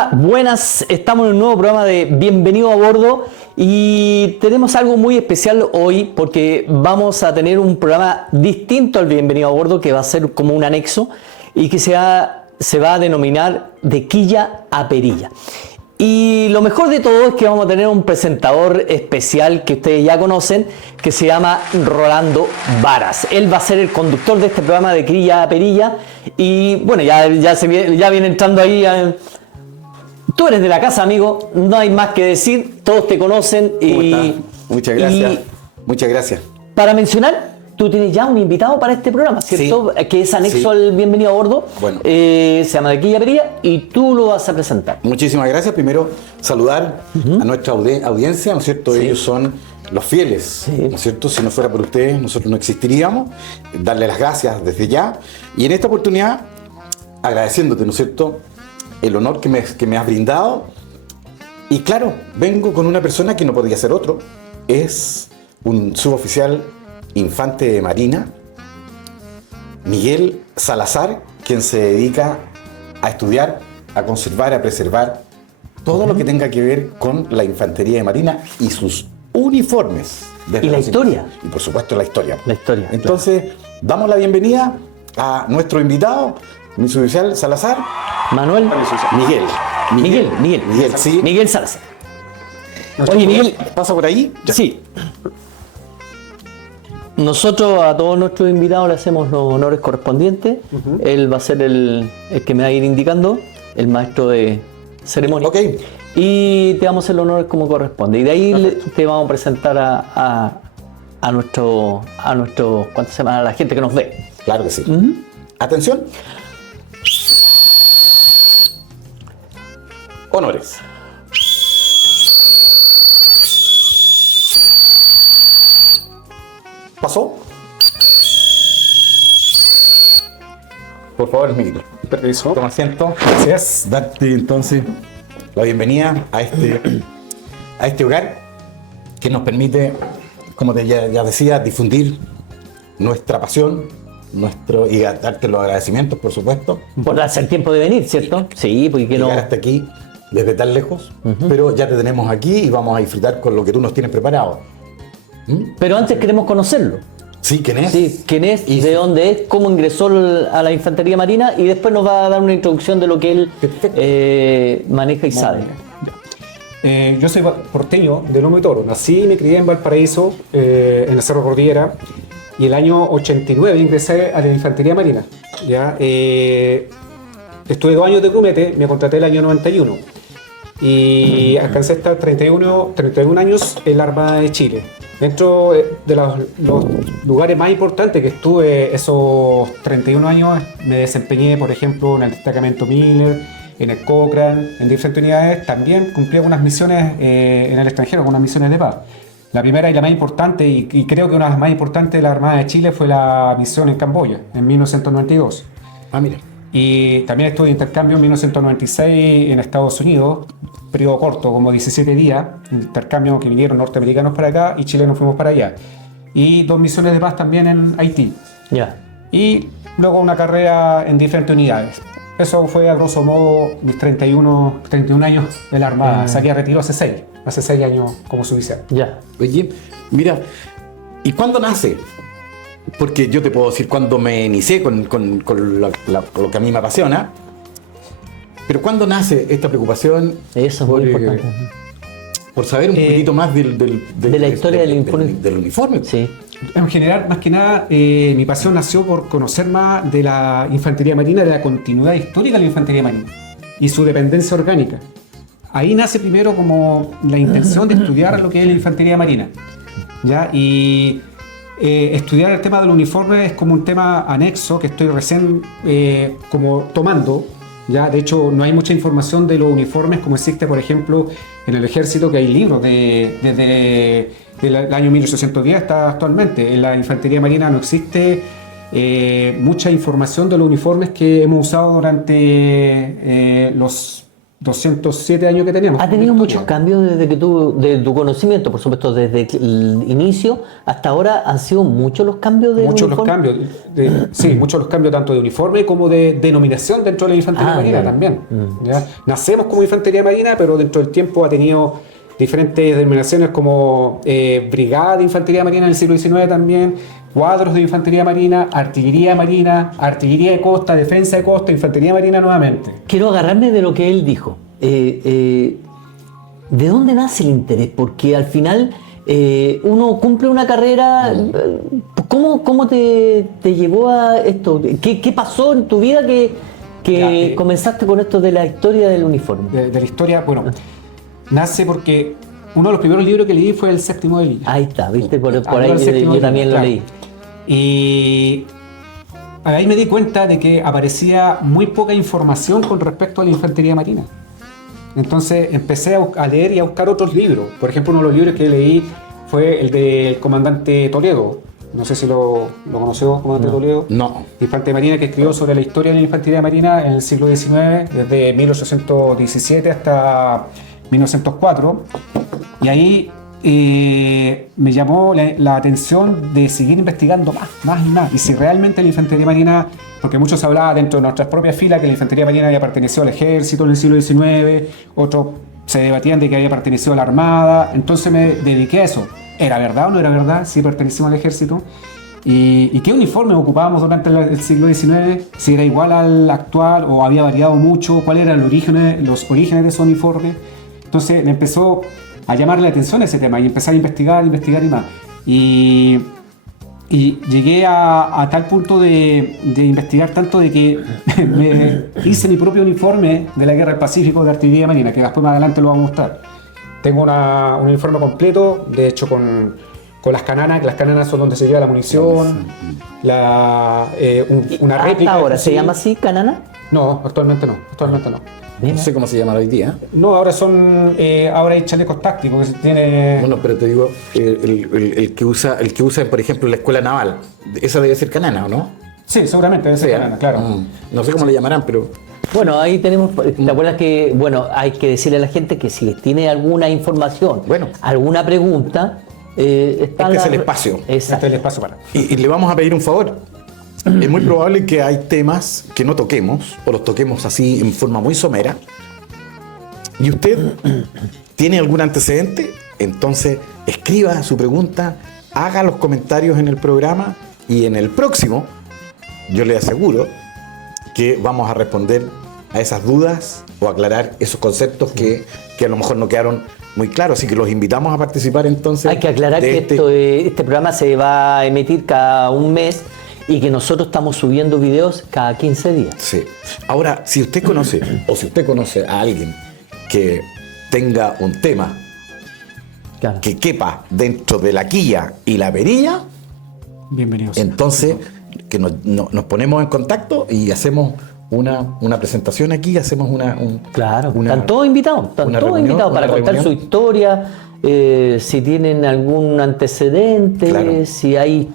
Hola, buenas. Estamos en un nuevo programa de Bienvenido a Bordo y tenemos algo muy especial hoy porque vamos a tener un programa distinto al Bienvenido a Bordo que va a ser como un anexo y que se va a denominar De Quilla a Perilla. Y lo mejor de todo es que vamos a tener un presentador especial que ustedes ya conocen, que se llama Rolando Varas. Él va a ser el conductor de este programa de Quilla a Perilla. Y bueno, ya viene entrando ahí. Tú eres de la casa, amigo, no hay más que decir, todos te conocen. ¿Cómo estás? Muchas gracias. Muchas gracias. Para mencionar, tú tienes ya un invitado para este programa, ¿cierto? Sí, que es anexo al Bienvenido a Bordo. Bueno. Se llama De Quilla a Perilla y tú lo vas a presentar. Muchísimas gracias. Primero, saludar a nuestra audiencia, ¿no es cierto? Sí. Ellos son los fieles, ¿no es cierto? Si no fuera por ustedes, nosotros no existiríamos. Darle las gracias desde ya. Y en esta oportunidad, agradeciéndote, ¿no es cierto?, el honor que me has brindado. Y claro, vengo con una persona que no podría ser otro. Es un suboficial infante de Marina, Miguel Salazar, quien se dedica a estudiar, a conservar, a preservar todo lo que tenga que ver con la infantería de Marina y sus uniformes. Y la historia. Y por supuesto la historia. La historia. Entonces, damos la bienvenida a nuestro invitado, mi suboficial Salazar. Manuel. Miguel, sí. Miguel Salazar. Oye, Miguel, ¿pasa por ahí? Ya. Sí. Nosotros a todos nuestros invitados le hacemos los honores correspondientes. Él va a ser el que me va a ir indicando, el maestro de ceremonia. Ok. Y te vamos a hacer los honores como corresponde. Y de ahí te vamos a presentar a nuestro, ¿cuánto se llama? A la gente que nos ve. Claro que sí. Atención. Honores. ¿Pasó? Por favor, Miguel. Permiso. Toma asiento. Gracias. Date entonces la bienvenida a este hogar que nos permite, como ya decía, difundir nuestra pasión, y darte los agradecimientos, por supuesto. Por darse el tiempo de venir, ¿cierto? Sí, porque no. Llegar hasta aquí desde tan lejos, pero ya te tenemos aquí y vamos a disfrutar con lo que tú nos tienes preparado. Pero antes queremos conocerlo. Sí, ¿quién es? Sí, quién es, de dónde es, cómo ingresó a la Infantería Marina y después nos va a dar una introducción de lo que él maneja y sabe. Yo soy porteño de Lomo y Toro. Nací y me crié en Valparaíso, en el Cerro Cordillera, y el año 89 ingresé a la Infantería Marina. ¿Ya? Estuve 2 años de grumete, me contraté el año 91 y alcancé a estar 31 años en la Armada de Chile. Dentro de los lugares más importantes que estuve esos 31 años, me desempeñé, por ejemplo, en el destacamento Miller, en el Cochrane, en diferentes unidades. También cumplí algunas misiones en el extranjero, algunas misiones de paz. La primera y la más importante, y creo que una de las más importantes de la Armada de Chile, fue la misión en Camboya, en 1992. Ah, mira. Y también estuve de intercambio en 1996 en Estados Unidos, periodo corto, como 17 días, intercambio que vinieron norteamericanos para acá y chilenos fuimos para allá. Y 2 misiones de paz también en Haití. Ya. Y luego una carrera en diferentes unidades. Eso fue a grosso modo mis 31 años de la Armada. Saqué a retiro hace 6 años como suboficial. Ya. Oye, mira, ¿y cuándo nace? Porque yo te puedo decir cuándo me inicié con lo que a mí me apasiona, pero ¿cuándo nace esta preocupación? Eso es muy importante. Por saber un poquitito más de la historia del uniforme. Sí. En general, más que nada, mi pasión nació por conocer más de la Infantería Marina, de la continuidad histórica de la Infantería Marina y su dependencia orgánica. Ahí nace primero como la intención de estudiar lo que es la Infantería Marina, ¿ya? Y estudiar el tema del uniforme es como un tema anexo que estoy recién como tomando, ¿ya? De hecho, no hay mucha información de los uniformes como existe, por ejemplo, en el ejército, que hay libros desde el año 1810 hasta actualmente. En la Infantería Marina no existe mucha información de los uniformes que hemos usado durante 207 años que tenemos. Ha tenido muchos cambios desde que de tu conocimiento, por supuesto, desde el inicio hasta ahora han sido muchos los cambios de Muchos uniforme. los cambios, sí, muchos los cambios tanto de uniforme como de denominación dentro de la infantería marina también. ¿Ya? Nacemos como infantería marina, pero dentro del tiempo ha tenido diferentes denominaciones como brigada de infantería marina en el siglo XIX también, cuadros de infantería marina, artillería de costa, defensa de costa, infantería marina nuevamente. Quiero agarrarme de lo que él dijo. ¿De dónde nace el interés? Porque al final uno cumple una carrera. ¿Cómo te llevó a esto? ¿Qué pasó en tu vida que comenzaste con esto de la historia del uniforme? De la historia, bueno, nace porque uno de los primeros libros que leí fue El Séptimo de Línea. Ahí está, ¿viste? Por ahí yo también lo leí. Y ahí me di cuenta de que aparecía muy poca información con respecto a la infantería marina. Entonces empecé a leer y a buscar otros libros. Por ejemplo, uno de los libros que leí fue el del comandante Toledo. No sé si lo conoció, comandante Toledo. No. Infantería marina, que escribió sobre la historia de la infantería marina en el siglo XIX, desde 1817 hasta 1904. Y ahí me llamó la atención de seguir investigando más y más. Y si realmente la infantería marina, porque mucho se hablaba dentro de nuestras propias filas que la infantería marina había pertenecido al ejército en el siglo XIX, otros se debatían de que había pertenecido a la armada. Entonces me dediqué a eso. ¿Era verdad o no era verdad? Si pertenecíamos al ejército. ¿Y qué uniformes ocupábamos durante el siglo XIX? Si era igual al actual o había variado mucho, cuáles eran los orígenes de esos uniformes. Entonces me empezó a llamar la atención ese tema y empezar a investigar y más. Y llegué a tal punto de investigar tanto de que me hice mi propio uniforme de la Guerra del Pacífico de Artillería Marina, que después más adelante lo vamos a mostrar. Tengo un uniforme completo, de hecho con las cananas, que las cananas son donde se lleva la munición, una réplica. ¿Ahora se llama así, canana? No, actualmente no. No sé cómo se llama hoy día. No, ahora hay chalecos tácticos que se tiene. Bueno, pero te digo, el que usa, por ejemplo, la escuela naval, esa debe ser canana, ¿o no? Sí, seguramente debe ser canana, claro. No sé cómo le llamarán, pero. Bueno, ahí tenemos, ¿te acuerdas que, hay que decirle a la gente que si tiene alguna información, alguna pregunta, está es el espacio. Este es el espacio para. Y le vamos a pedir un favor. Es muy probable que hay temas que no toquemos, o los toquemos así en forma muy somera, y usted tiene algún antecedente, entonces escriba su pregunta, haga los comentarios en el programa, y en el próximo, yo le aseguro que vamos a responder a esas dudas o aclarar esos conceptos que a lo mejor no quedaron muy claros, así que los invitamos a participar entonces. Hay que aclarar que este programa se va a emitir cada un mes, y que nosotros estamos subiendo videos cada 15 días. Sí. Ahora, si usted conoce a alguien que tenga un tema que quepa dentro de la quilla y la perilla, bienvenidos. Entonces, que nos ponemos en contacto y hacemos una presentación aquí, hacemos están todos invitados, para contar su historia. Si tienen algún antecedente, si hay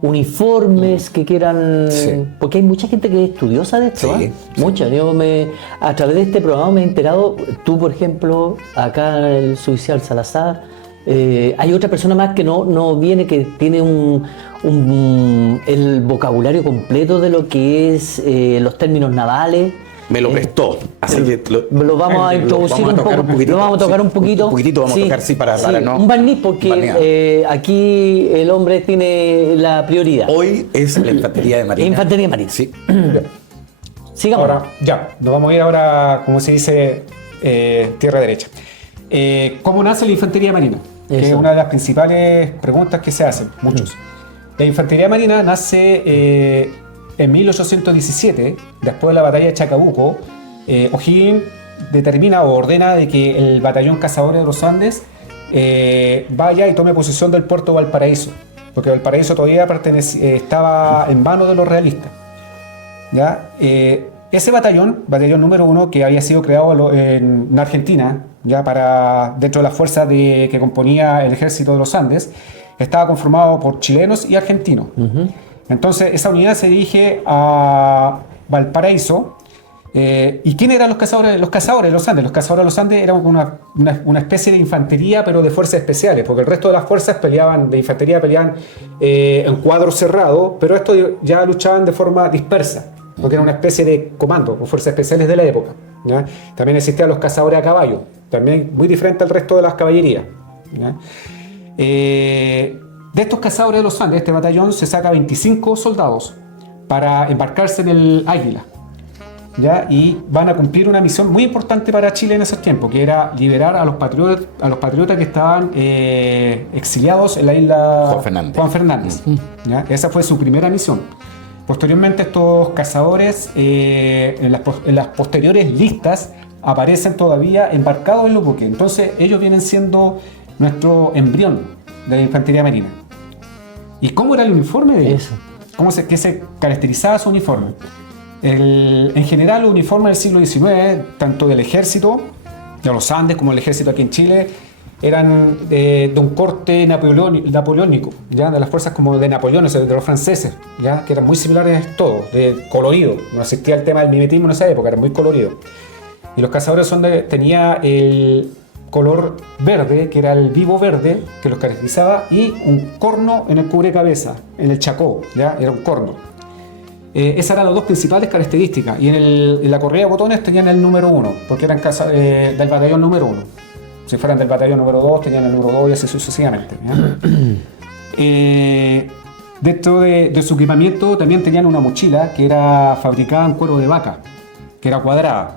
uniformes que quieran, porque hay mucha gente que es estudiosa de esto, mucha. Yo a través de este programa me he enterado, tú por ejemplo, acá el Suicial Salazar, hay otra persona más que no viene, que tiene el vocabulario completo de lo que es los términos navales. Me lo prestó, así que lo vamos a introducir un poco, lo vamos a tocar un poquito. Un poquitito vamos a tocar, para no. Un barniz, porque aquí el hombre tiene la prioridad. Hoy es la infantería de marina. Infantería marina. Sí. Sigamos. Ahora, nos vamos a ir ahora, como se dice, tierra derecha. ¿Cómo nace la infantería marina? Que es una de las principales preguntas que se hacen, muchos. La infantería marina nace en 1817, después de la batalla de Chacabuco. O'Higgins determina o ordena de que el batallón Cazadores de los Andes vaya y tome posesión del puerto de Valparaíso, porque Valparaíso todavía estaba en manos de los realistas. ¿Ya? Ese batallón número 1, que había sido creado en Argentina, ya dentro de las fuerzas que componía el ejército de los Andes, estaba conformado por chilenos y argentinos. Entonces esa unidad se dirige a Valparaíso ¿Y quién eran los cazadores? Los cazadores de los Andes. Los cazadores de los Andes eran una especie de infantería, pero de fuerzas especiales, porque el resto de las fuerzas de infantería peleaban en cuadro cerrado, pero estos ya luchaban de forma dispersa, porque era una especie de comando o fuerzas especiales de la época, ¿ya? También existían los cazadores a caballo, también muy diferente al resto de las caballerías, ¿ya? De estos cazadores de los Andes, este batallón se saca 25 soldados para embarcarse en el Águila, ¿ya? Y van a cumplir una misión muy importante para Chile en esos tiempos, que era liberar a los patriotas que estaban exiliados en la isla Juan Fernández. ¿Ya? Esa fue su primera misión. Posteriormente, estos cazadores en las posteriores listas aparecen todavía embarcados en los buques. Entonces ellos vienen siendo nuestro embrión de la infantería marina. ¿Y cómo era el uniforme de ellos? ¿Qué se caracterizaba su uniforme? En general, los uniformes del siglo XIX, tanto del ejército de los Andes como el ejército aquí en Chile, eran de un corte napoleónico, ¿ya? De las fuerzas como de Napoleón, o sea, de los franceses, ¿ya? Que eran muy similares todos, de colorido. No existía el tema del mimetismo en esa época, era muy colorido. Y los cazadores tenía el color verde, que era el vivo verde, que los caracterizaba, y un corno en el cubrecabeza, en el chacó, ¿ya? Era un corno. Esas eran las dos principales características. Y en la correa de botones tenían el número 1, porque eran del batallón número 1. Si fueran del batallón número 2, tenían el número 2 y así sucesivamente. Dentro de su equipamiento también tenían una mochila que era fabricada en cuero de vaca, que era cuadrada,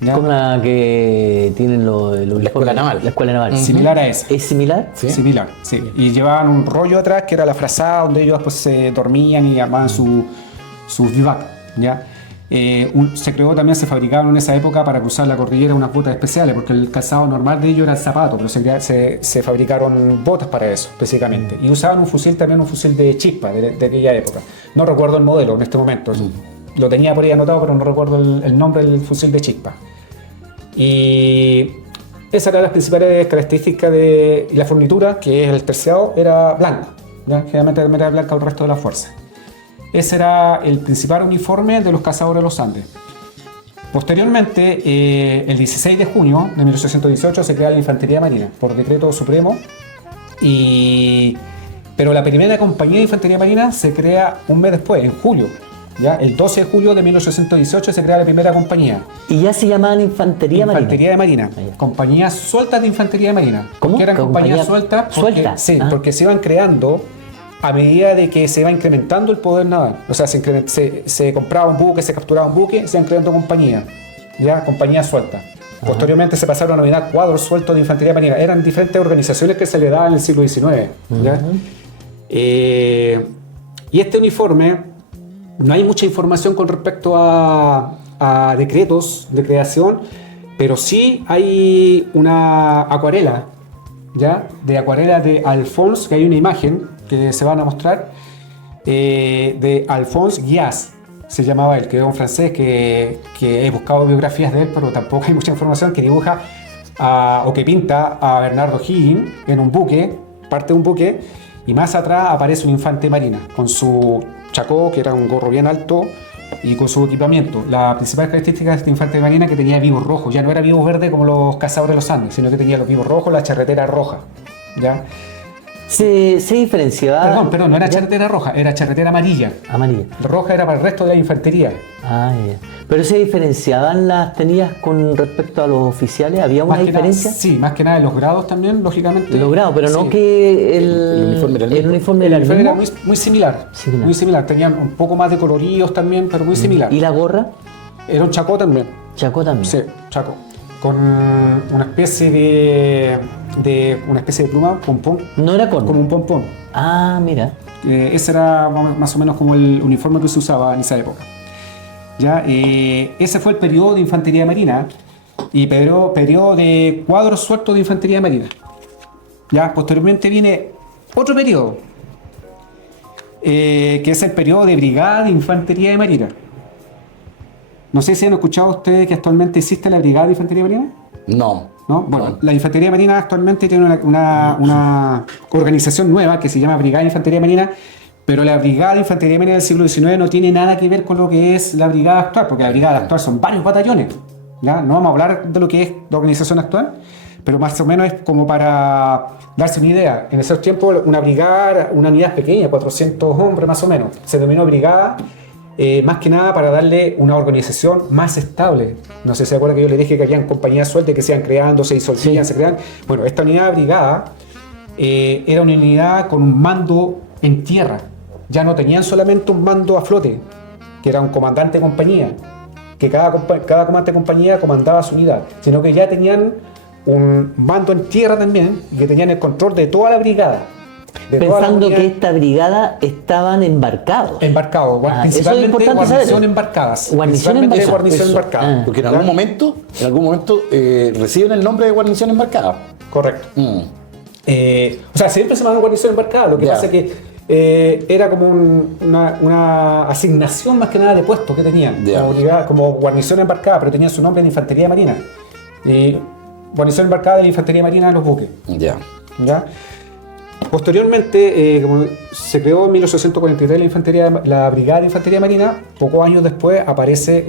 ¿ya? Como la que tienen la escuela naval. La escuela naval. Similar a esa. ¿Es similar? Sí. Similar, sí. Y llevaban un rollo atrás que era la frazada donde ellos después se dormían y armaban sus vivac, ¿ya? Se fabricaban en esa época para cruzar la cordillera unas botas especiales, porque el calzado normal de ellos era el zapato, pero se fabricaron botas para eso, específicamente. Y usaban un fusil de chispa de aquella época. No recuerdo el modelo en este momento. Lo tenía por ahí anotado, pero no recuerdo el nombre del fusil de chispa. Y esas eran las principales características de la fornitura, que es el terciado, era blanco, ¿ya? Generalmente era blanca el resto de la fuerza. Ese era el principal uniforme de los cazadores de los Andes. Posteriormente, el 16 de junio de 1818 se crea la Infantería Marina por decreto supremo, pero la primera compañía de Infantería Marina se crea un mes después, en julio. ¿Ya? El 12 de julio de 1818 se crea la primera compañía. ¿Y ya se llamaban Infantería Marina? Infantería de Marina. Compañías sueltas de Infantería de Marina. ¿Cómo? Porque eran compañías sueltas. Sí, porque se iban creando a medida de que se iba incrementando el poder naval. O sea, se compraba un buque, se capturaba un buque, se iban creando compañías, ¿ya? Compañías sueltas. Posteriormente se pasaron a nominar cuadros sueltos de infantería marina. Eran diferentes organizaciones que se le daban en el siglo XIX, ¿ya? Y este uniforme, no hay mucha información con respecto a decretos de creación, pero sí hay una acuarela, ¿ya? De acuarela de Alphonse, que hay una imagen que se van a mostrar, de Alphonse Guias, se llamaba él, que era un francés que he buscado biografías de él, pero tampoco hay mucha información, que dibuja o que pinta a Bernardo Higgins en un buque, parte de un buque, y más atrás aparece un infante marina, con su chacó, que era un gorro bien alto, y con su equipamiento. La principal característica de este infante marina es que tenía vivos rojos, ya no era vivos verdes como los cazadores de los Andes, sino que tenía los vivos rojos, la charretera roja, ¿ya? Se diferenciaba... Perdón, no era charretera roja, era charretera amarilla. Amarilla. Roja era para el resto de la infantería. Ah, ya. ¿Pero se diferenciaban las tenidas con respecto a los oficiales? ¿Había una diferencia? Sí, más que nada en los grados también, lógicamente. Los grados, pero no que el uniforme era el mismo. Era muy similar. Muy similar. Tenían un poco más de coloridos también, pero muy similar. ¿Y la gorra? Era un chacó también. ¿Chacó también? Sí, chacó. Con una especie de pluma, pompón. ¿No era corno? Como un pompón. Ah, mira. Ese era más o menos como el uniforme que se usaba en esa época. ¿Ya? Ese fue el periodo de infantería marina y periodo de cuadros sueltos de infantería marina. ¿Ya? Posteriormente viene otro periodo, que es el periodo de brigada de infantería de marina. No sé si han escuchado ustedes que actualmente existe la brigada de infantería marina. No. ¿No? Bueno, no. La infantería marina actualmente tiene una organización nueva que se llama Brigada de Infantería Marina, Pero la brigada de infantería marina del siglo XIX no tiene nada que ver con lo que es la brigada actual, porque la brigada actual son varios batallones. ¿Ya? No vamos a hablar de lo que es la organización actual, pero más o menos es como para darse una idea. En esos tiempos una brigada, una unidad pequeña, 400 hombres más o menos, se denominó brigada más que nada para darle una organización más estable. No sé si se acuerdan que yo les dije que habían compañías sueltas que se iban creando, se disolvían, se crean. Bueno, esta unidad de brigada era una unidad con un mando en tierra. Ya no tenían solamente un mando a flote, que era un comandante de compañía, que cada comandante de compañía comandaba su unidad, sino que ya tenían un mando en tierra también y que tenían el control de toda la brigada. Pensando que esta brigada estaban embarcados. Embarcados, Eso es importante guarnición saber. embarcadas. Guarnición Principalmente embarcada. guarnición Eso. embarcada. Porque en algún momento reciben el nombre de guarnición embarcada. Correcto. Mm. O sea, siempre se llama guarnición embarcada. Lo que pasa es que era como una asignación más que nada de puestos que tenían. Como guarnición embarcada, pero tenían su nombre de infantería marina. Guarnición embarcada de la infantería marina de los buques. Ya. ¿Ya? Posteriormente, como se creó en 1843 la Brigada de Infantería Marina, pocos años después aparece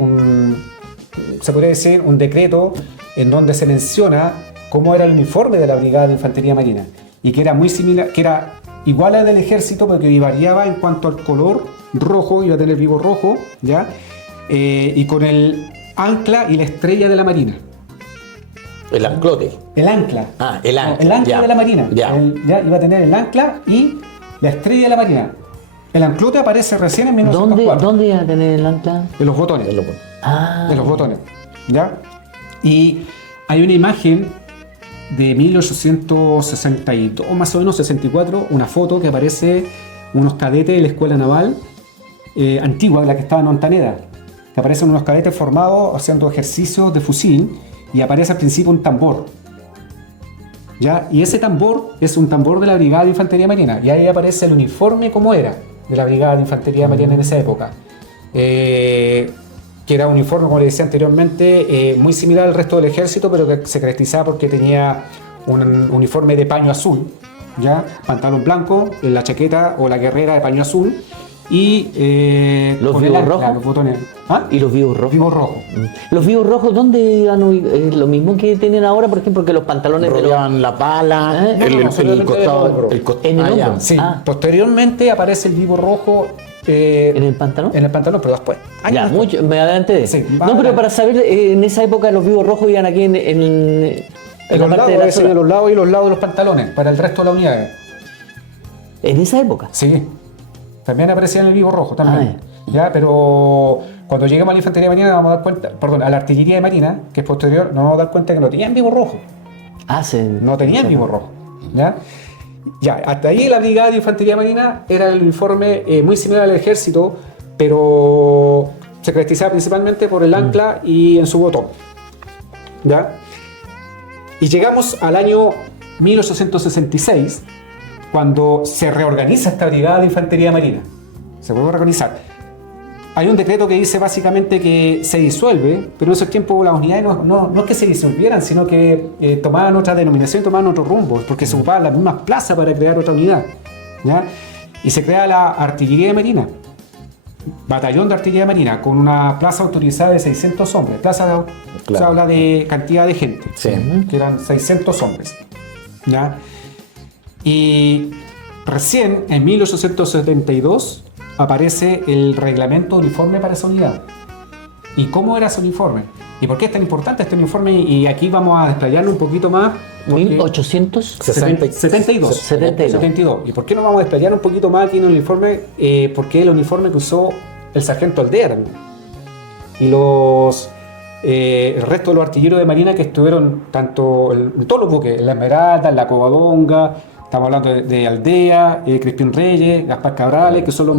se podría decir, un decreto en donde se menciona cómo era el uniforme de la Brigada de Infantería Marina y que era muy similar, que era igual al del ejército, porque variaba en cuanto al color rojo, iba a tener vivo rojo, ¿ya? Y con el ancla y la estrella de la Marina. El anclote. El ancla. Ah, el ancla. El ancla de la Marina. Ya. Ya iba a tener el ancla y la estrella de la Marina. El anclote aparece recién en 1904. ¿Dónde iba a tener el ancla? En los botones. Ah. En los botones. ¿Ya? Y hay una imagen de 1862, más o menos 64, una foto que aparece unos cadetes de la escuela naval antigua, la que estaba en Montaneda. Que aparecen unos cadetes formados haciendo ejercicios de fusil. Y aparece al principio un tambor, ¿ya? Y ese tambor es un tambor de la Brigada de Infantería Marina. Y ahí aparece el uniforme como era de la Brigada de Infantería Marina en esa época. Que era un uniforme, como les decía anteriormente, muy similar al resto del ejército, pero que se caracterizaba porque tenía un uniforme de paño azul, ¿ya? Pantalón blanco, la chaqueta o la guerrera de paño azul. Y los vivos rojos. Los botones. ¿Ah? Y los vivos rojos. Vivos rojos. Los vivos rojos, ¿dónde iban? Lo mismo que tienen ahora, por ejemplo, que los pantalones Rodeaban la pala, el costado. En el hombro. Sí. Posteriormente aparece el vivo rojo. ¿En el pantalón? En el pantalón, pero después. Ya, mucho, me adelanté. Sí, no, pero para saber, en esa época los vivos rojos iban aquí en la los parte lados, de la de zona. los lados y los lados de los pantalones, para el resto de la unidad. ¿En esa época? Sí. También aparecía en el vivo rojo, también. ¿Ya? Pero cuando lleguemos a la infantería marina nos vamos a dar cuenta, perdón, a la artillería de marina, que es posterior, nos vamos a dar cuenta que no tenían vivo rojo. No tenían vivo rojo. ¿Ya? Ya, hasta ahí la Brigada de Infantería Marina era el uniforme muy similar al ejército, pero se caracterizaba principalmente por el ancla y en su botón. ¿Ya? Y llegamos al año 1866, cuando se reorganiza esta Brigada de Infantería Marina. Se vuelve a reorganizar. Hay un decreto que dice básicamente que se disuelve, pero en esos tiempos las unidades no es que se disolvieran, sino que tomaban otra denominación, tomaban otro rumbo, porque se ocupaban las mismas plazas para crear otra unidad. ¿Ya? Y se crea la Artillería de Marina, Batallón de Artillería de Marina, con una plaza autorizada de 600 hombres. Plaza, se habla de cantidad de gente, que eran 600 hombres. ¿Ya? Y recién, en 1872, aparece el reglamento uniforme para esa unidad. ¿Y cómo era ese uniforme? ¿Y por qué es tan importante este uniforme? Y aquí vamos a desplayarnos un poquito más. 1872. ¿Y por qué nos vamos a desplayar un poquito más aquí en el uniforme? Porque es el uniforme que usó el sargento Aldea. Y el resto de los artilleros de marina que estuvieron tanto en todos los buques, en la Esmeralda, en la Covadonga. Estamos hablando de Aldea, Crispín Reyes, Gaspar Cabrales, que son los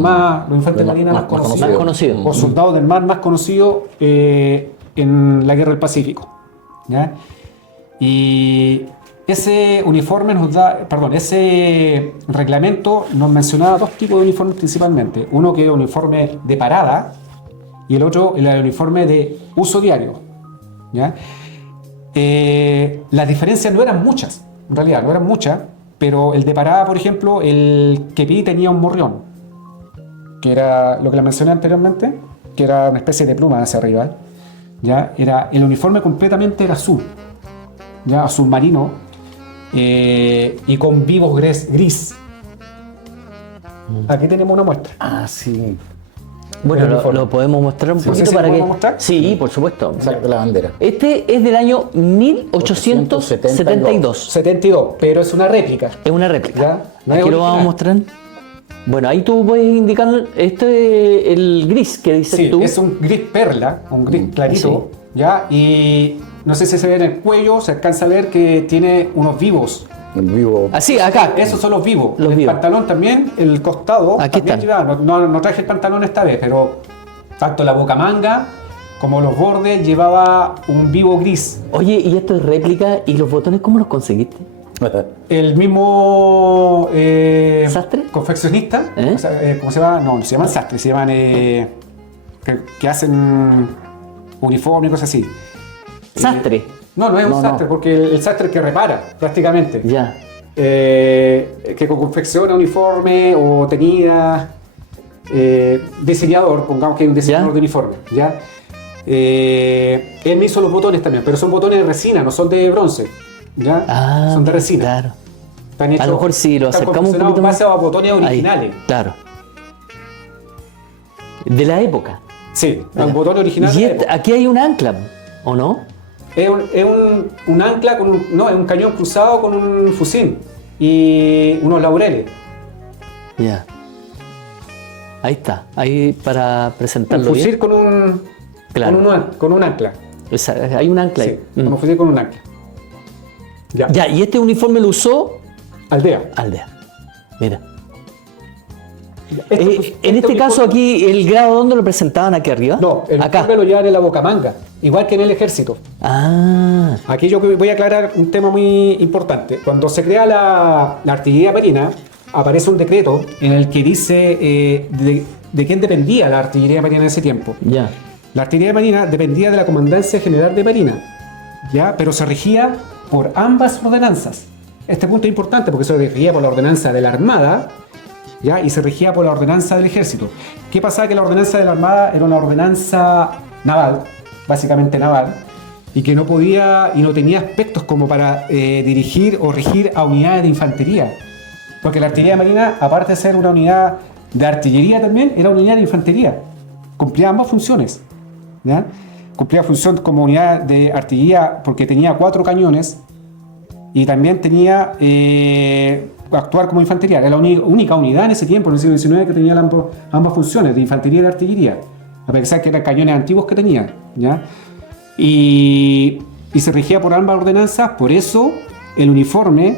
infantes de marina más conocidos. O soldados del mar más conocidos en la Guerra del Pacífico. ¿Ya? Y ese uniforme ese reglamento nos mencionaba dos tipos de uniformes principalmente. Uno que era uniforme de parada y el otro el uniforme de uso diario. ¿Ya? Las diferencias no eran muchas, en realidad no eran muchas. Pero el de parada, por ejemplo, el kepí tenía un morrión, que era lo que le mencioné anteriormente, que era una especie de pluma hacia arriba. ¿Ya? El uniforme completamente era azul, ¿ya? Azul marino, y con vivos gris. Aquí tenemos una muestra. Ah, sí. Bueno, lo podemos mostrar un poquito para que... mostrar? Sí, por supuesto. Exacto, la bandera. Este es del año 1872. 72, pero es una réplica. Es una réplica. Ya, no es Aquí lo vamos a original. mostrar. Bueno, ahí tú puedes indicar, este es el gris que dices Sí, tú. es un gris perla, un gris clarito, ¿ya? Y no sé si se ve en el cuello, se alcanza a ver que tiene unos vivos. El vivo. Así, acá. Esos son los vivos. Los el vivos. pantalón también, el costado. Aquí también están. llevaba, no traje el pantalón esta vez, pero tanto la bocamanga como los bordes llevaba un vivo gris. Oye, y esto es réplica, ¿y los botones cómo los conseguiste? El mismo ¿Sastre? confeccionista, ¿Eh? o sea, ¿cómo se llama? No se llaman sastres, se llaman que hacen uniformes y cosas así. Sastre. No es un No, sastre, no. porque el sastre que repara prácticamente. Ya. Que confecciona uniforme o tenía diseñador, pongamos que hay un diseñador ¿Ya? de uniforme, ¿ya? Él me hizo los botones también, pero son botones de resina, no son de bronce, ¿ya? Ah, son de resina. Claro. Están A lo mejor si lo están acercamos un confeccionados poquito más. basados a botones Ahí, originales. claro. De la época. Sí, un botón original. Y de época. aquí hay un ancla, ¿o no? Es un ancla con no, es un cañón cruzado con un fusil y unos laureles. Ya. Ahí está. Ahí para Un presentarlo fusil bien. con un, Claro. con un ancla. Hay un ancla Sí, ahí. con un fusil con un ancla. Ya. Ya, y este uniforme lo usó Aldea. Aldea. Mira. Este En este caso uniforme- aquí, ¿el grado dónde lo presentaban aquí arriba? No, el acá. uniforme lo llevan en la bocamanga, igual que en el ejército. Ah, Aquí yo voy a aclarar un tema muy importante. Cuando se crea la artillería marina, aparece un decreto en el que dice de quién dependía la artillería marina en ese tiempo. ya. La artillería marina dependía de la Comandancia General de Marina, ¿ya? Pero se regía por ambas ordenanzas. Este punto es importante porque se regía por la ordenanza de la Armada, ¿ya? Y se regía por la ordenanza del Ejército. ¿Qué pasaba? Que la ordenanza de la Armada era una ordenanza naval, básicamente naval, y que no podía y no tenía aspectos como para dirigir o regir a unidades de infantería. Porque la artillería marina, aparte de ser una unidad de artillería también, era una unidad de infantería. Cumplía ambas funciones, ¿ya? Cumplía función como unidad de artillería porque tenía 4 cañones y también tenía actuar como infantería. Era la única unidad en ese tiempo, en el siglo XIX, que tenía ambas funciones, de infantería y de artillería. A pesar que eran cañones antiguos que tenía, ¿ya? Y se regía por ambas ordenanzas, por eso el uniforme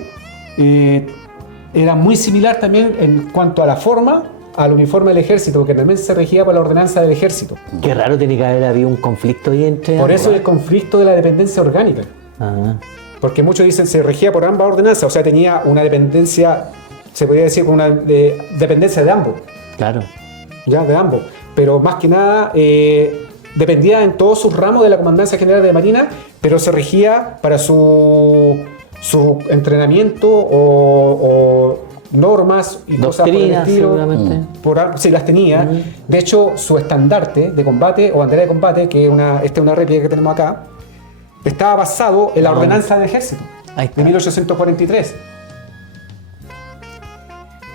era muy similar también en cuanto a la forma al uniforme del ejército, porque también se regía por la ordenanza del ejército. Qué raro tiene que haber habido un conflicto ahí entre... Por eso ambos. el conflicto de la dependencia orgánica. Ah, Porque muchos dicen se regía por ambas ordenanzas, o sea, tenía una dependencia, se podría decir una dependencia de ambos, claro. ya, de ambos. Pero más que nada dependía en todos sus ramos de la Comandancia General de Marina, pero se regía para su entrenamiento o normas y cosas por el Doctrina, estilo. seguramente. Sí, las tenía. De hecho, su estandarte de combate o bandera de combate, que esta es una réplica que tenemos acá, estaba basado en la ordenanza del ejército Ahí está. de 1843.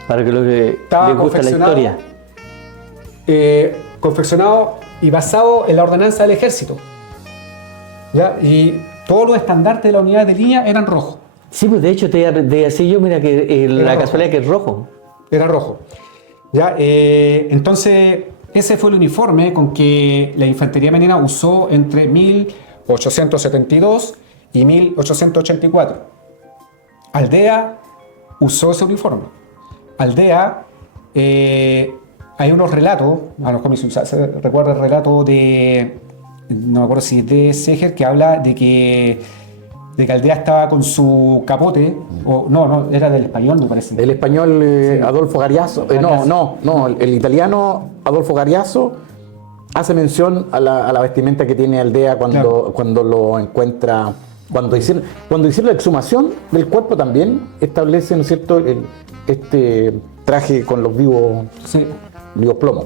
Para que lo que Estaba les gusta la confeccionado, historia. Confeccionado y basado en la ordenanza del ejército. ¿Ya? Y todos los estandartes de la unidad de línea eran rojos. Sí, pues de hecho te iba a decir yo, mira que la rojo. casualidad que es rojo. Era rojo. ¿Ya? Entonces, ese fue el uniforme con que la infantería marina usó entre 1872 y 1884. Aldea usó ese uniforme. Aldea, hay unos relatos, a los cómics se recuerda el relato de, no me acuerdo si es de Seger, que habla de que Aldea estaba con su capote, o no, era del español, me parece. El español Adolfo Gariaso, el italiano Adolfo Gariaso hace mención a la vestimenta que tiene Aldea cuando lo encuentra, cuando hicieron la exhumación del cuerpo también establece, ¿no es cierto?, este traje con los vivos. Sí. digo plomos.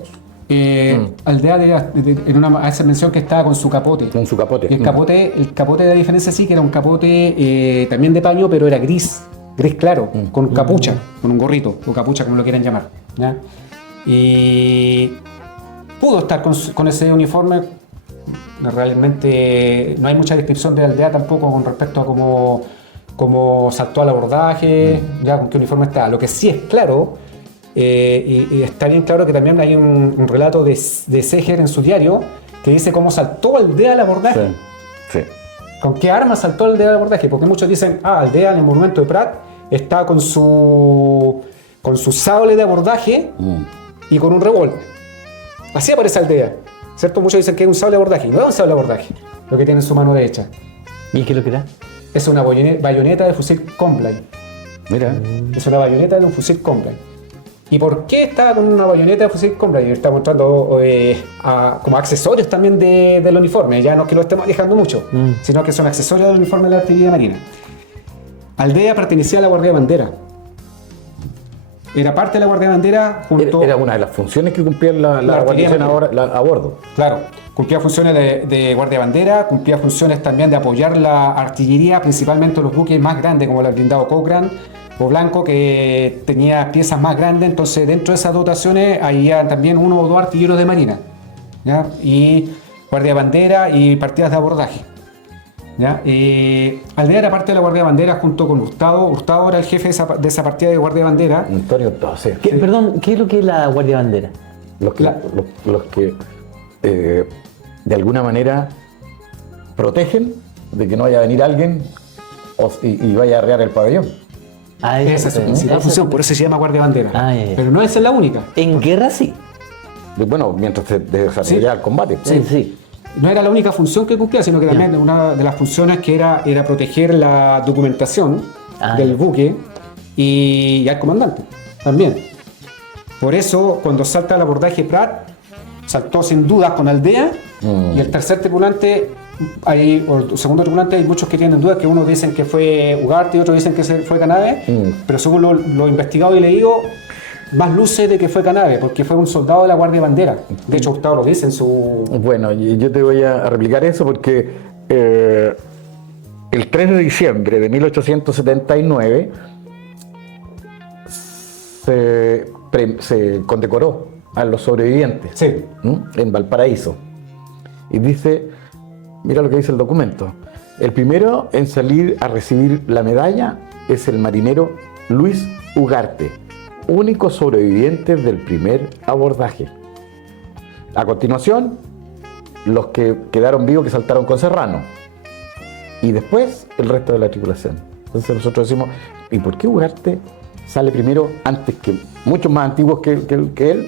Aldea en una hace mención que estaba con su capote. Con su capote. Y el capote de la diferencia sí que era un capote también de paño, pero era gris claro, con capucha, con un gorrito, o capucha como lo quieran llamar. ¿Ya? Y pudo estar con ese uniforme. Realmente no hay mucha descripción de Aldea tampoco con respecto a cómo saltó al abordaje, ya con qué uniforme está. Lo que sí es claro, y está bien claro que también hay un relato de Seger en su diario que dice cómo saltó Aldea al abordaje. Sí. ¿Con qué arma saltó Aldea al abordaje? Porque muchos dicen, Aldea en el monumento de Prat está con su sable de abordaje y con un revólver. Así aparece Aldea, ¿cierto? Muchos dicen que es un sable de abordaje. No es un sable de abordaje lo que tiene en su mano derecha. ¿Y qué es lo que era? Es una bayoneta de fusil Combline. Mira. Es una bayoneta de un fusil Combline. ¿Y por qué estaba con una bayoneta de fusil Combline? Está mostrando como accesorios también del uniforme. Ya no es que lo estemos dejando mucho, sino que son accesorios del uniforme de la artillería marina. Aldea pertenecía a la Guardia de Bandera. Era parte de la Guardia de Bandera junto... Era una de las funciones que cumplía la guarnición a bordo. Claro, cumplía funciones de Guardia de Bandera, cumplía funciones también de apoyar la artillería, principalmente los buques más grandes como el blindado Cochrane o Blanco, que tenía piezas más grandes. Entonces dentro de esas dotaciones había también 1 o 2 artilleros de marina, ¿ya? Y Guardia de Bandera y partidas de abordaje, ¿ya? Aldea era parte de la Guardia de Bandera junto con Hurtado. Hurtado era el jefe de esa partida de Guardia de Bandera. Antonio Hurtado, sí. Perdón, ¿qué es lo que es la Guardia de Bandera? Los que de alguna manera protegen de que no vaya a venir alguien y vaya a arrear el pabellón. Esa es su principal función, por eso se llama Guardia de Bandera. Pero no esa es la única. En guerra sí. Bueno, mientras se desarrolla el combate. Sí. No era la única función que cumplía, sino que también una de las funciones que era proteger la documentación del buque y al comandante también. Por eso, cuando salta el abordaje Prat, saltó sin dudas con Aldea, y el tercer tripulante, o el segundo tripulante, hay muchos que tienen dudas, que unos dicen que fue Ugarte y otros dicen que fue Canave, pero según lo investigado y leído, más luce de que fue Canave, porque fue un soldado de la Guardia de Bandera. De hecho, Gustavo lo dice en su... Bueno, yo te voy a replicar eso porque el 3 de diciembre de 1879 se condecoró a los sobrevivientes en Valparaíso. Y dice, mira lo que dice el documento: el primero en salir a recibir la medalla es el marinero Luis Ugarte, único sobreviviente del primer abordaje. A continuación, los que quedaron vivos que saltaron con Serrano. Y después, el resto de la tripulación. Entonces nosotros decimos, ¿y por qué Ugarte sale primero antes que muchos más antiguos que él?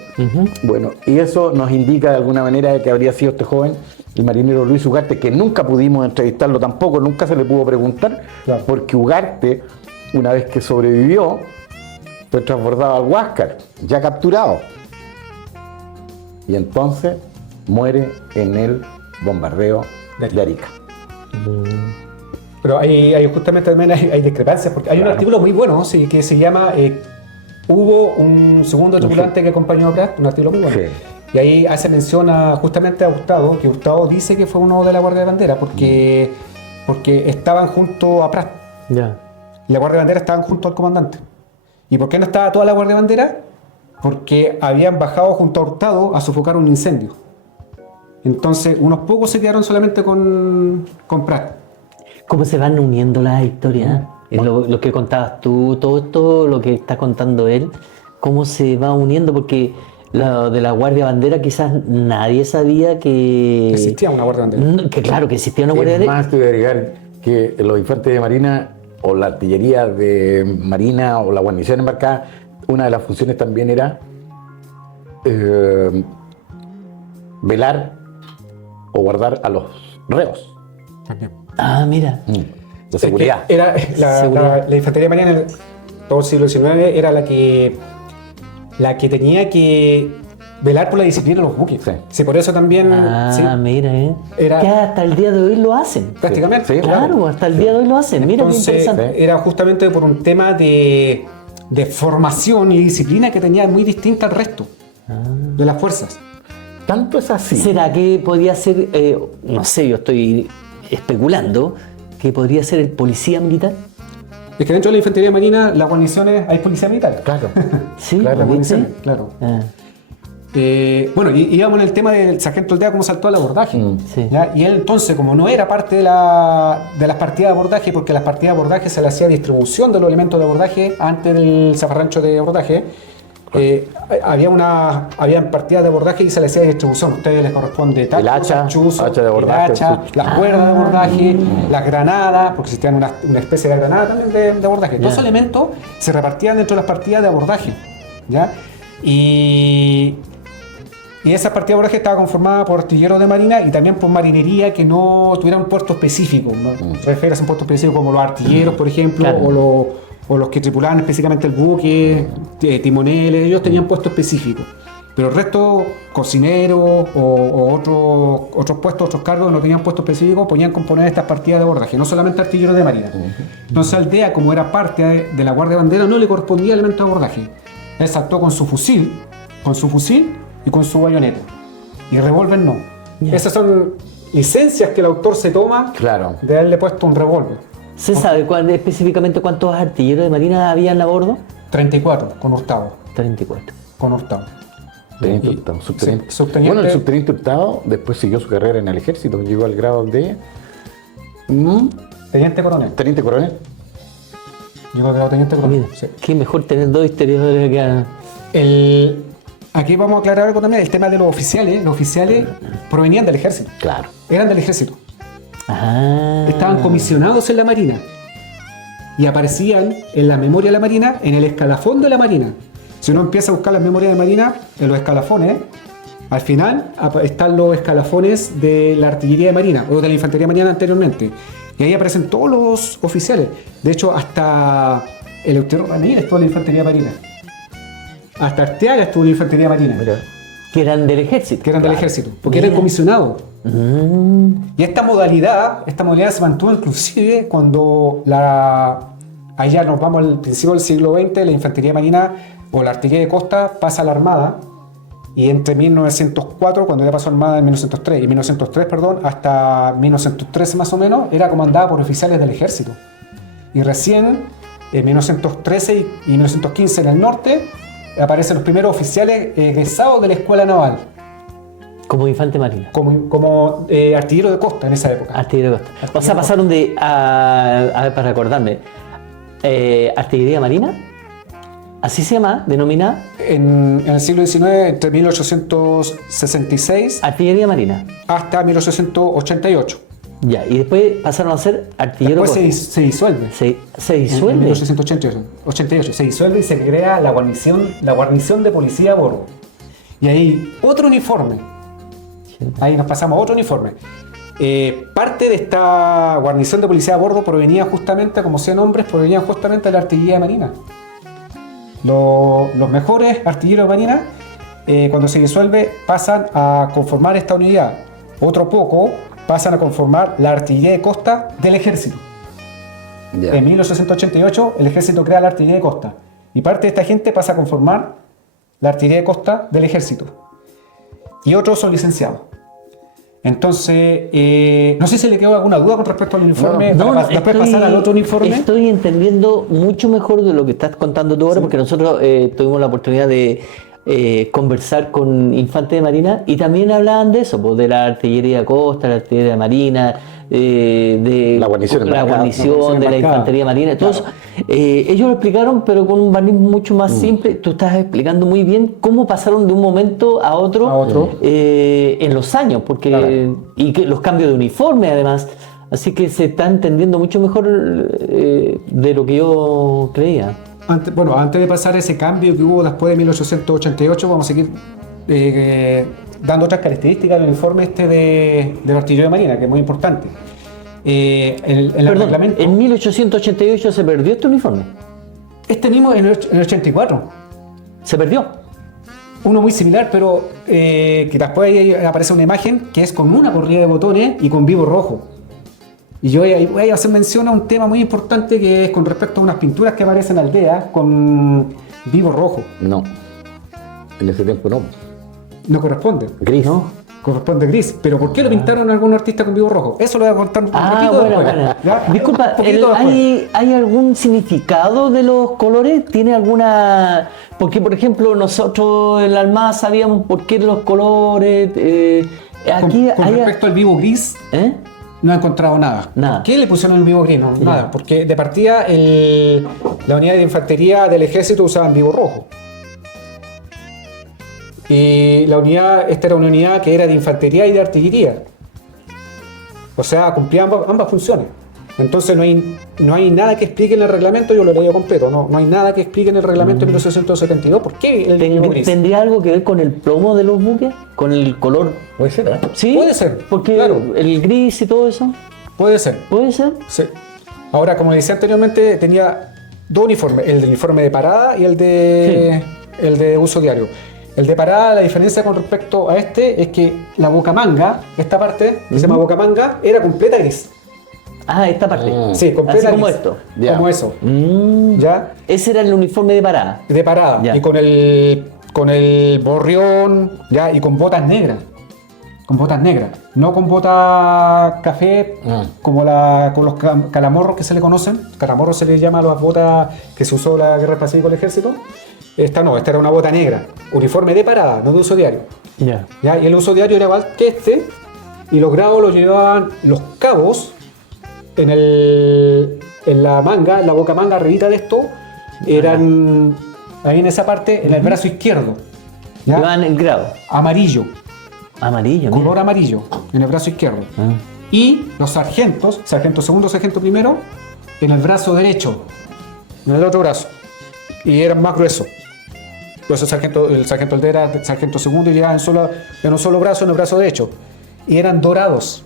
Bueno, y eso nos indica de alguna manera que habría sido este joven, el marinero Luis Ugarte, que nunca pudimos entrevistarlo tampoco, nunca se le pudo preguntar, porque Ugarte, una vez que sobrevivió, fue transbordado al Huáscar, ya capturado. Y entonces muere en el bombardeo de Arica. Pero hay justamente también hay discrepancias, porque hay un artículo muy bueno que se llama Hubo un segundo tripulante que acompañó a Prat, un artículo muy bueno. Y ahí hace mención justamente a Hurtado, que Hurtado dice que fue uno de la Guardia de Bandera, porque estaban junto a Prat. Y la Guardia de Bandera estaban junto al comandante. ¿Y por qué no estaba toda la Guardia de Bandera? Porque habían bajado junto a Hurtado a sofocar un incendio. Entonces, unos pocos se quedaron solamente con Prat. ¿Cómo se van uniendo las historias? Lo que contabas tú, todo esto, lo que está contando él, cómo se va uniendo, porque lo de la Guardia Bandera quizás nadie sabía que... Existía una Guardia Bandera. Que claro, que existía una Guardia Bandera. Más te voy a agregar que los infantes de marina o la artillería de marina o la guarnición embarcada, una de las funciones también era velar o guardar a los reos. También. Mira. De seguridad. Era la infantería marina en todo el siglo XIX era la que tenía que velar por la disciplina de los buques. Sí, por eso también... mira, era, que hasta el día de hoy lo hacen. Prácticamente. Sí, claro, hasta el día de hoy lo hacen. Mira, entonces, qué interesante. Era justamente por un tema de formación y disciplina que tenía muy distinta al resto. de las fuerzas. Tanto es así. ¿Será que podría ser, no sé, yo estoy especulando, que podría ser el policía militar? Es que dentro de la infantería marina, las guarniciones, hay policía militar. Claro. Sí, Claro, las ¿viste? guarniciones, claro. Ah, Bueno, y íbamos en el tema del sargento Aldea, cómo saltó al abordaje. sí. ¿Ya? Y él entonces, como no era parte de las partidas de abordaje, porque las partidas de abordaje se le hacía distribución de los elementos de abordaje antes del zafarrancho de abordaje, habían partidas de abordaje y se le hacía distribución. A ustedes les corresponde El hacha, hacha de abordaje, el hacha, las cuerdas de abordaje, las granadas, porque existían una especie de granada también de abordaje. Todos esos elementos se repartían dentro de las partidas de abordaje. ¿Ya? Y esa partida de abordaje estaba conformada por artilleros de marina y también por marinería que no tuviera un puesto específico. ¿No? Refieres a un puesto específico como los artilleros, por ejemplo, Claro. o los que tripulaban específicamente el buque, timoneles, ellos tenían puesto específico. Pero el resto, cocineros o otros puestos, otros cargos que no tenían puesto específico, podían componer estas partidas de abordaje, no solamente artilleros de marina. Entonces Aldea, como era parte de la Guardia Bandera, no le correspondía elemento de abordaje. Él saltó con su fusil y con su bayoneta. Y revólver no. Esas son licencias que el autor se toma Claro. de haberle puesto un revólver. ¿Se sabe específicamente cuántos artilleros de marina habían a bordo? 34, con Hurtado. 34. Con Hurtado. Teniente Y- Hurtado, subteniente. subteniente- Bueno, el subteniente Hurtado después siguió su carrera en el ejército, llegó al grado de Teniente coronel. teniente coronel. Llegó al grado de teniente coronel. Mira, Sí. qué mejor tener dos historiadores que... Aquí vamos a aclarar algo también, el tema de los oficiales. Los oficiales provenían del ejército. Claro. Eran del ejército. Ah. Estaban comisionados en la Marina y aparecían en la memoria de la Marina, en el escalafón de la Marina. Si uno empieza a buscar las memorias de Marina, en los escalafones, al final están los escalafones de la artillería de Marina o de la infantería marina anteriormente. Y ahí aparecen todos los oficiales. De hecho, hasta el Eleuterio Ramírez estuvo en la infantería marina. Hasta Arteaga estuvo en la infantería marina. Mira. Que eran del ejército. Que eran del Claro. ejército, porque Mira. eran comisionados. Mm. Y esta modalidad se mantuvo inclusive cuando ahí ya nos vamos al principio del siglo XX, la infantería marina o la artillería de costa pasa a la armada, y entre 1904, cuando ya pasó armada en 1903, y 1903, perdón, hasta 1913 más o menos, era comandada por oficiales del ejército. Y recién en 1913 y 1915 en el norte aparecen los primeros oficiales egresados de la escuela naval, Como infante marina. como artillero de costa en esa época. Artillería de costa. O sea, pasaron a ver, para recordarme, artillería marina, así se llama, denominada En el siglo XIX, entre 1866 artillería marina. hasta 1888. Ya, y después pasaron a ser artillero Después de se disuelve. costa. Se En disuelve. 1888 se disuelve y se crea la guarnición de policía a bordo. Y ahí otro uniforme. Ahí nos pasamos a otro uniforme. Parte de esta guarnición de policía a bordo provenía justamente, como 100 hombres, provenían justamente de la artillería marina. Los mejores artilleros de marina, cuando se disuelve, pasan a conformar esta unidad. Otro poco pasan a conformar la artillería de costa del ejército. Ya. En 1888 el ejército crea la artillería de costa y parte de esta gente pasa a conformar la artillería de costa del ejército. Y otros son licenciados. Entonces, no sé si le quedó alguna duda con respecto al uniforme. Después pasar al otro uniforme. Estoy entendiendo mucho mejor de lo que estás contando tú ahora, porque nosotros tuvimos la oportunidad de conversar con infantes de marina y también hablaban de eso, pues, de la artillería de costa, la artillería marina, de La guarnición de la embarcada. guarnición, de la infantería marina. Todo eso. Ellos lo explicaron, pero con un barniz mucho más simple. Tú estás explicando muy bien cómo pasaron de un momento a otro, en los años, porque y que los cambios de uniforme además. Así que se está entendiendo mucho mejor de lo que yo creía. Antes de pasar ese cambio que hubo después de 1888, vamos a seguir dando otras características del uniforme de la artillería marina, que es muy importante. El Perdón, reglamento. en 1888 se perdió este uniforme. Este mismo en el 84. Se perdió. Uno muy similar, pero que después ahí aparece una imagen que es con una correa de botones y con vivo rojo. Y yo voy a hacer mención a un tema muy importante que es con respecto a unas pinturas que aparecen en Aldea con vivo rojo. No. En ese tiempo no. no corresponde. Gris. ¿No? Corresponde gris. Pero ¿por qué lo pintaron algunos artistas con vivo rojo? Eso lo voy a contar un poquito bueno, después. bueno. ¿Ya? Disculpa, Un poquito después. ¿hay algún significado de los colores? ¿Tiene alguna...? Porque, por ejemplo, nosotros en la Armada sabíamos por qué los colores... aquí Con hay... respecto al vivo gris, ¿Eh? no he encontrado nada. Nada. ¿Por qué le pusieron el vivo gris? No, nada. Porque de partida la unidad de infantería del ejército usaban vivo rojo. Y esta era una unidad que era de infantería y de artillería. O sea, cumplía ambas funciones. Entonces no hay nada que explique en el reglamento, yo lo he leído completo, no hay nada que explique en el reglamento de 1872. ¿Por qué el vivo gris? ¿Tendría algo que ver con el plomo de los buques? ¿Con el color? Puede ser, ¿eh? Sí, Puede ser, porque claro. el gris y todo eso. Puede ser. ¿Puede ser? Sí. Ahora, como decía anteriormente, tenía dos uniformes, el uniforme de parada y el de uso diario. El de parada, la diferencia con respecto a este es que la bocamanga, esta parte, que se llama bocamanga, era completa gris. Ah, esta parte. Sí, completa Así como gris. esto. Ya. Como eso. Mm. ¿Ya? Ese era el uniforme de parada. De parada. Ya. Y con el borrión, ¿ya? Y con botas negras. Con botas negras. No con botas café, como con los calamorros que se le conocen. Calamorros se le llama a las botas que se usó en la Guerra del Pacífico del Ejército. Esta era una bota negra. Uniforme de parada, no de uso diario. Ya. ¿Ya? Y el uso diario era igual que este. Y los grados los llevaban los cabos en la manga, en la boca manga arribita de esto, eran ahí en esa parte, en el brazo izquierdo. ¿Ya? Llevan el grado. Amarillo, Amarillo, mira. color amarillo, en el brazo izquierdo. Ah. Y los sargentos, sargento segundo, sargento primero, en el brazo derecho, en el otro brazo. Y eran más gruesos. Por eso el sargento Aldera era sargento segundo y llegaba en un solo brazo, en el brazo derecho. Y eran dorados.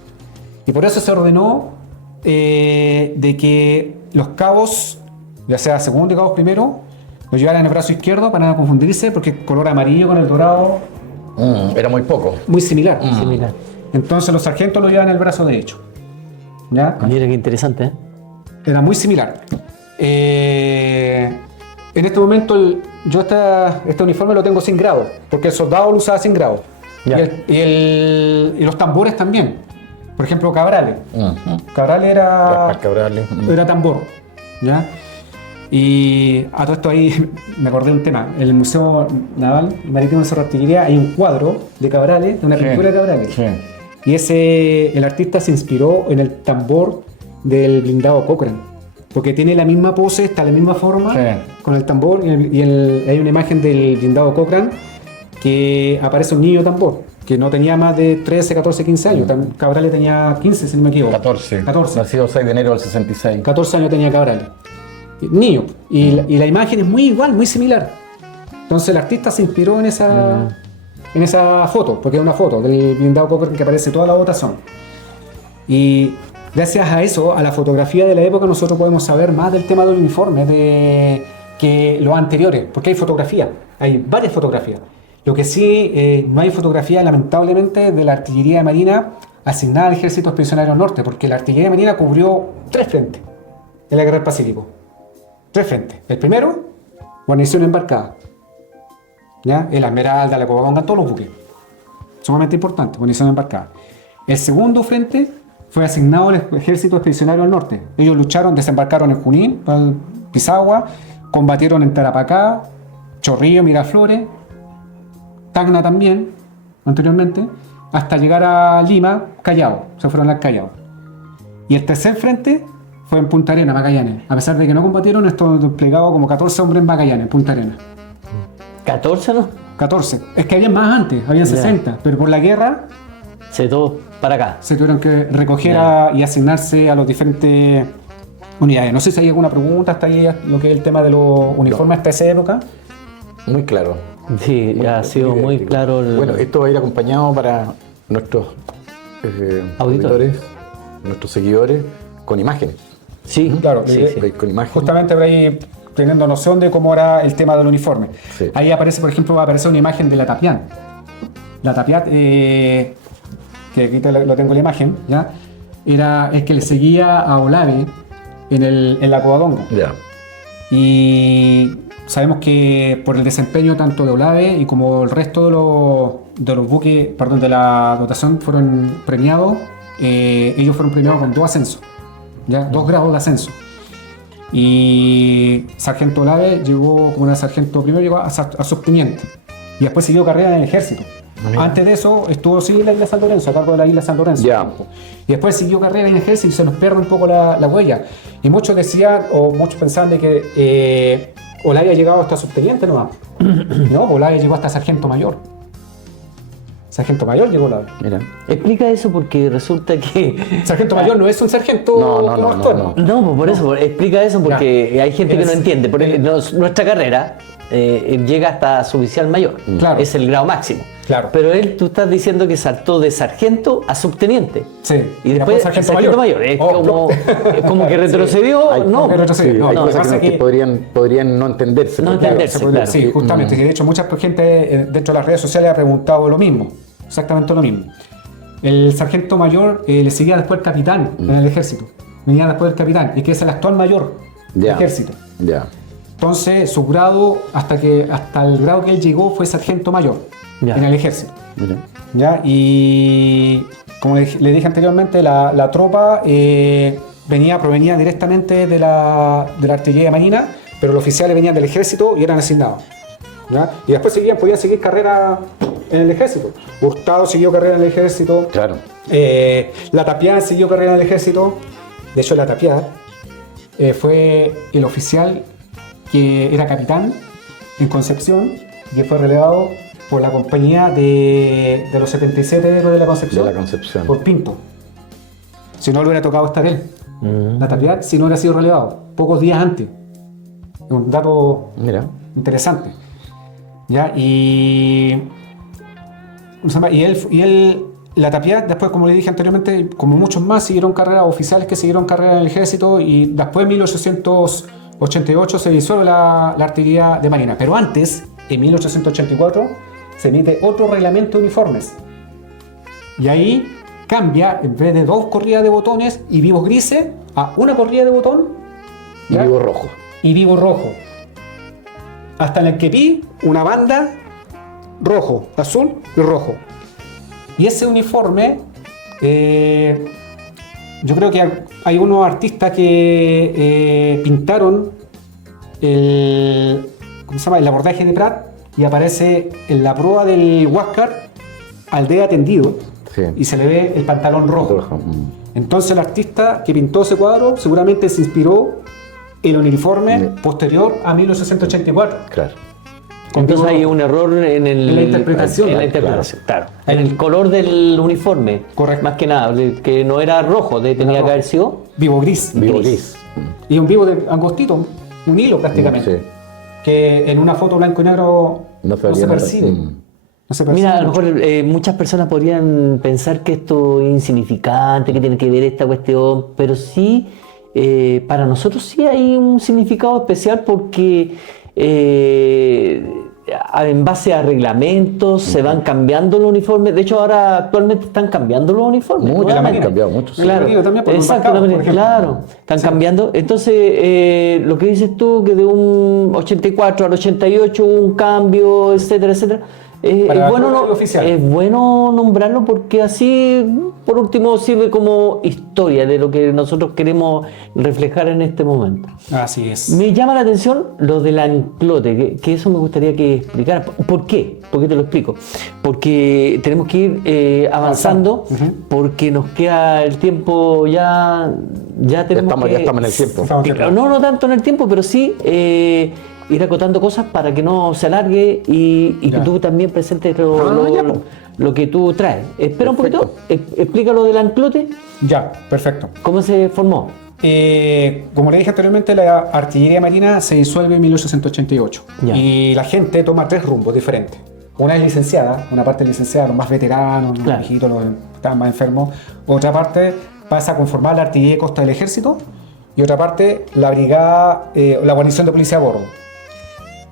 Y por eso se ordenó de que los cabos, ya sea segundo y cabos primero, los llevaran en el brazo izquierdo para no confundirse, porque el color amarillo con el dorado Era muy poco. muy similar. Similar. Entonces los sargentos lo llevan en el brazo derecho. ¿Ya? Mira qué interesante, ¿eh? Era muy similar. En este momento yo este uniforme lo tengo sin grado, porque el soldado lo usaba sin grado. Ya. Y los tambores también. Por ejemplo, Cabrales. Cabrales Gaspar Cabrales. era tambor. ¿Ya? Y a todo esto ahí me acordé de un tema. En el Museo Naval y Marítimo de Cerro Artillería hay un cuadro de Cabrales, de una pintura de Cabrales. Sí. Y el artista se inspiró en el tambor del blindado Cochrane, porque tiene la misma pose, está la misma forma, Sí. con el tambor, hay una imagen del blindado Cochrane que aparece un niño tambor, que no tenía más de 13, 14, 15 años. Cabrales tenía 15, si no me equivoco. 14. 14. Nacido 6 de enero del 66. 14 años tenía Cabrales. Niño. Y la imagen es muy igual, muy similar. Entonces el artista se inspiró en esa foto, porque es una foto del blindado Cochrane que aparece toda la votación. Y gracias a eso, a la fotografía de la época, nosotros podemos saber más del tema del uniforme que los anteriores, porque hay fotografías, hay varias fotografías. Lo que sí, no hay fotografía, lamentablemente, de la artillería de marina asignada al Ejército Expedicionario Norte, porque la artillería de marina cubrió 3 frentes en la Guerra del Pacífico. 3 frentes. El primero, guarnición embarcada. ¿Ya? El Esmeralda, la Covadonga, todos los buques. Sumamente importante, guarnición embarcada. El segundo frente fue asignado al Ejército Expedicionario del Norte. Ellos lucharon, desembarcaron en Junín, en Pisagua, combatieron en Tarapacá, Chorrillo, Miraflores, Tacna también, anteriormente, hasta llegar a Lima, Callao, se fueron al Callao. Y el tercer frente fue en Punta Arenas, Magallanes. A pesar de que no combatieron, esto desplegado como 14 hombres en Magallanes, en Punta Arenas. 14, ¿no? 14. Es que había más antes, había 60, pero por la guerra Se todo para acá. se tuvieron que recoger y asignarse a los diferentes unidades. No sé si hay alguna pregunta hasta ahí, lo que es el tema de los uniformes hasta esa época. Muy claro. Sí, ya ha sido muy didáctico. claro. Bueno, esto va a ir acompañado para nuestros auditores, nuestros seguidores, con imágenes. Sí, Claro, sí, sí. Con imágenes. Justamente por ahí teniendo noción de cómo era el tema del uniforme. Sí. Ahí aparece, por ejemplo, va a aparecer una imagen de la Tapián. La Tapián, que aquí lo tengo la imagen, ¿ya? Es que le seguía a Olave en la Covadonga. Ya. Y sabemos que por el desempeño tanto de Olave y como el resto de los buques, perdón, de la dotación fueron premiados, ellos fueron premiados con 2 ascensos, ¿ya? 2 grados de ascenso. Y Sargento Olave llegó como una sargento, primero llegó a subteniente y después siguió carrera en el ejército. Antes de eso estuvo sí en la isla San Lorenzo, a cargo de la isla San Lorenzo. Y después siguió carrera en el ejército y se nos pierde un poco la huella. Y muchos decían, o muchos pensaban de que Olave ha llegado hasta subteniente nomás. No, Olave llegó hasta sargento mayor. Sargento mayor llegó Olave. Mira, explica eso porque resulta que... Sargento mayor no es un sargento actual. No, pues por eso, explica eso porque hay gente que no entiende. Porque nuestra carrera llega hasta suboficial mayor. Claro. Es el grado máximo. Claro. Pero tú estás diciendo que saltó de sargento a subteniente. Sí. Y después sargento mayor. Es como que retrocedió. Hay cosas que podrían no entenderse. No entenderse, claro. Sí, justamente. De hecho, mucha gente dentro de las redes sociales ha preguntado lo mismo. Exactamente lo mismo. El sargento mayor le seguía después el capitán en el ejército. Venía después del capitán, y que es el actual mayor del ejército. Entonces, su grado, hasta el grado que él llegó, fue sargento mayor en el ejército. ¿Ya? Y como le dije anteriormente, la tropa provenía directamente de la artillería marina, pero los oficiales venían del ejército y eran asignados. ¿Ya? Y después podían seguir carrera en el ejército. Hurtado siguió carrera en el ejército. Claro. La Tapiada siguió carrera en el ejército. De hecho, la Tapiada fue el oficial que era capitán en Concepción y que fue relevado por la compañía de los 77 héroes de la Concepción. Por Pinto. Si no le hubiera tocado estar él. La Tapiada, si no hubiera sido relevado. Pocos días antes. Es un dato interesante. ¿Ya? Y él, la Tapiada, después, como le dije anteriormente, como muchos más, siguieron carrera, oficiales que siguieron carrera en el ejército, y después en 1888 se disuelve la artillería de marina. Pero antes, en 1884, se emite otro reglamento de uniformes. Y ahí cambia, en vez de 2 corridas de botones y vivos grises, a una corrida de botón y vivo rojo. Y vivo rojo. Hasta en el quepí, una banda rojo, azul y rojo. Y ese uniforme, yo creo que hay unos artistas que pintaron el abordaje de Prat, y aparece en la proa del Huáscar aldea tendido, y se le ve el pantalón rojo. Entonces el artista que pintó ese cuadro seguramente se inspiró en el uniforme posterior a 1884. Claro. Entonces hay un error en la interpretación. Claro. En el color del uniforme. Correcto. Más que nada, que no era rojo, tenía que haber sido vivo gris. Y un vivo de angostito, un hilo prácticamente. Que en una foto blanco y negro no se percibe. Mira, a lo mejor muchas personas podrían pensar que esto es insignificante, que tiene que ver esta cuestión, pero sí, para nosotros sí hay un significado especial porque en base a reglamentos se van cambiando los uniformes. De hecho, ahora actualmente están cambiando los uniformes. Han cambiado mucho. Claro, exactamente, claro, están cambiando. Entonces, lo que dices tú, que de un 84 al 88 hubo un cambio, etcétera, etcétera. Es bueno nombrarlo porque así, por último, sirve como historia de lo que nosotros queremos reflejar en este momento. Así es. Me llama la atención lo del anclote, que eso me gustaría que explicara. ¿Por qué? ¿Por qué te lo explico? Porque tenemos que ir avanzando, porque nos queda el tiempo ya tenemos ya estamos en el tiempo. No tanto en el tiempo, pero sí ir acotando cosas para que no se alargue y que tú también presentes lo que tú traes. Espera un poquito, explica lo del anclote. Ya, perfecto. ¿Cómo se formó? Como le dije anteriormente, la artillería marina se disuelve en 1888 y la gente toma 3 rumbos diferentes. Una es licenciada, una parte licenciada, los más veteranos, los viejitos, los que estaban más enfermos. Otra parte pasa a conformar la artillería de costa del ejército y otra parte la brigada, la guarnición de policía a bordo.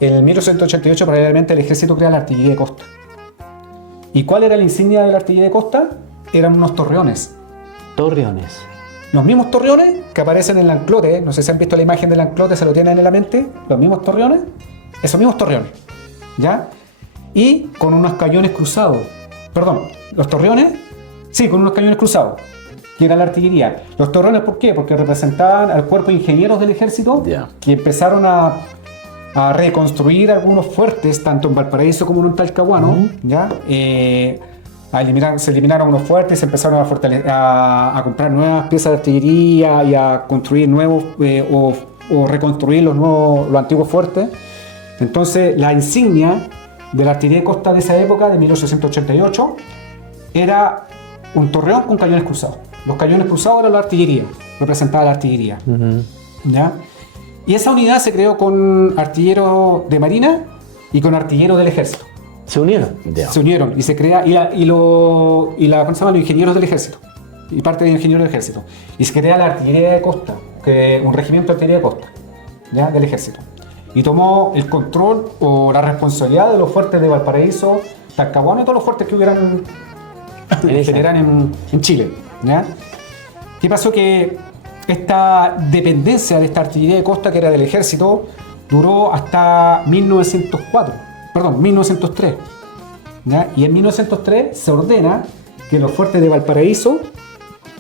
En 1888 paralelamente el ejército crea la artillería de costa. ¿Y cuál era la insignia de la artillería de costa? Eran unos torreones. Torreones. Los mismos torreones que aparecen en el anclote, no sé si han visto la imagen del anclote, se lo tienen en la mente, los mismos torreones esos mismos torreones, ¿ya? Y con unos cañones cruzados. Perdón, los torreones, sí, con unos cañones cruzados, que era la artillería. Los torreones, ¿por qué? Porque representaban al cuerpo de ingenieros del ejército que empezaron a reconstruir algunos fuertes, tanto en Valparaíso como en Talcahuano, ¿ya? Se eliminaron unos fuertes, se empezaron a comprar nuevas piezas de artillería y a construir nuevos o reconstruir los antiguos fuertes. Entonces, la insignia de la artillería de costa de esa época, de 1888, era un torreón con cañones cruzados. Los cañones cruzados eran la artillería, representaba la artillería. ¿Ya? Y esa unidad se creó con artilleros de marina y con artilleros del ejército. ¿Se unieron? Se unieron y se crea, ¿cómo se llaman? Los ingenieros del ejército y parte de los ingenieros del ejército. Y se crea la artillería de costa, un regimiento de artillería de costa, ¿ya? Del ejército. Y tomó el control o la responsabilidad de los fuertes de Valparaíso, Talcahuano y todos los fuertes que hubieran en Chile, ¿ya? ¿Qué pasó? Que esta dependencia de esta artillería de costa, que era del ejército, duró hasta 1903, ¿ya? Y en 1903 se ordena que los fuertes de Valparaíso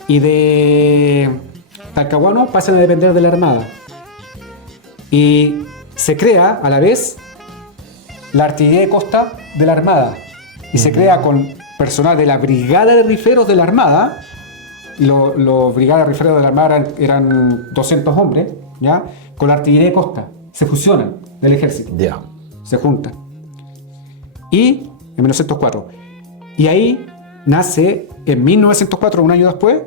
y de Talcahuano pasen a depender de la Armada. Y se crea a la vez la artillería de costa de la Armada. Y se crea con personal de la Brigada de Rifleros de la Armada. Los brigadas de rifleros de la Armada eran 200 hombres, ¿ya? Con la artillería de costa. Se fusionan del ejército. Se juntan. Y en 1904. Y ahí nace, en 1904, un año después,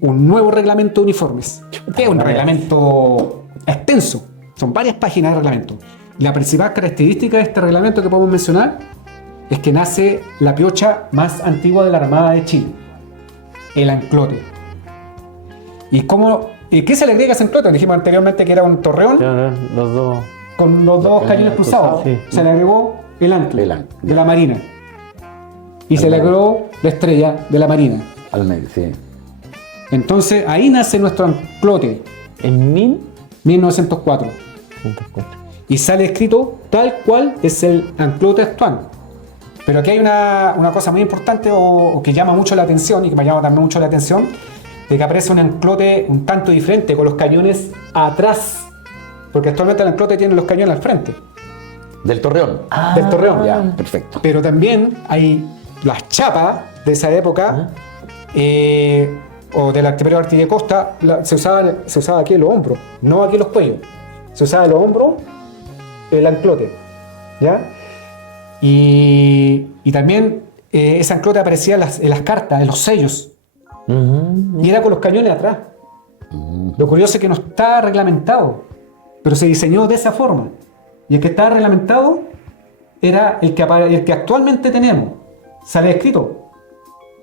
un nuevo reglamento de uniformes. Que es un reglamento extenso. Son varias páginas de reglamento. La principal característica de este reglamento que podemos mencionar es que nace la piocha más antigua de la Armada de Chile. El anclote. ¿Y qué se le agrega a ese anclote? Dijimos anteriormente que era un torreón con los dos cañones cruzados. Sí. Se le agregó el ancla de la Marina. Y se le agregó la estrella de la Marina. Al medio, sí. Entonces ahí nace nuestro anclote. ¿En 1904. Y sale escrito tal cual es el anclote actual. Pero aquí hay una cosa muy importante o que llama mucho la atención y que me llama también mucho la atención, de que aparece un anclote un tanto diferente con los cañones atrás, porque actualmente el anclote tiene los cañones al frente. Del torreón. Del torreón. Ya, perfecto. Pero también hay las chapas de esa época, o de la primera artillería de costa, se usaba aquí en los hombros, no aquí en los cuellos. Se usaba en los hombros el anclote, ¿ya? Y también ese anclote aparecía en las cartas, en los sellos. Y era con los cañones atrás. Lo curioso es que no está reglamentado, pero se diseñó de esa forma. Y el que estaba reglamentado era el que actualmente tenemos. Sale escrito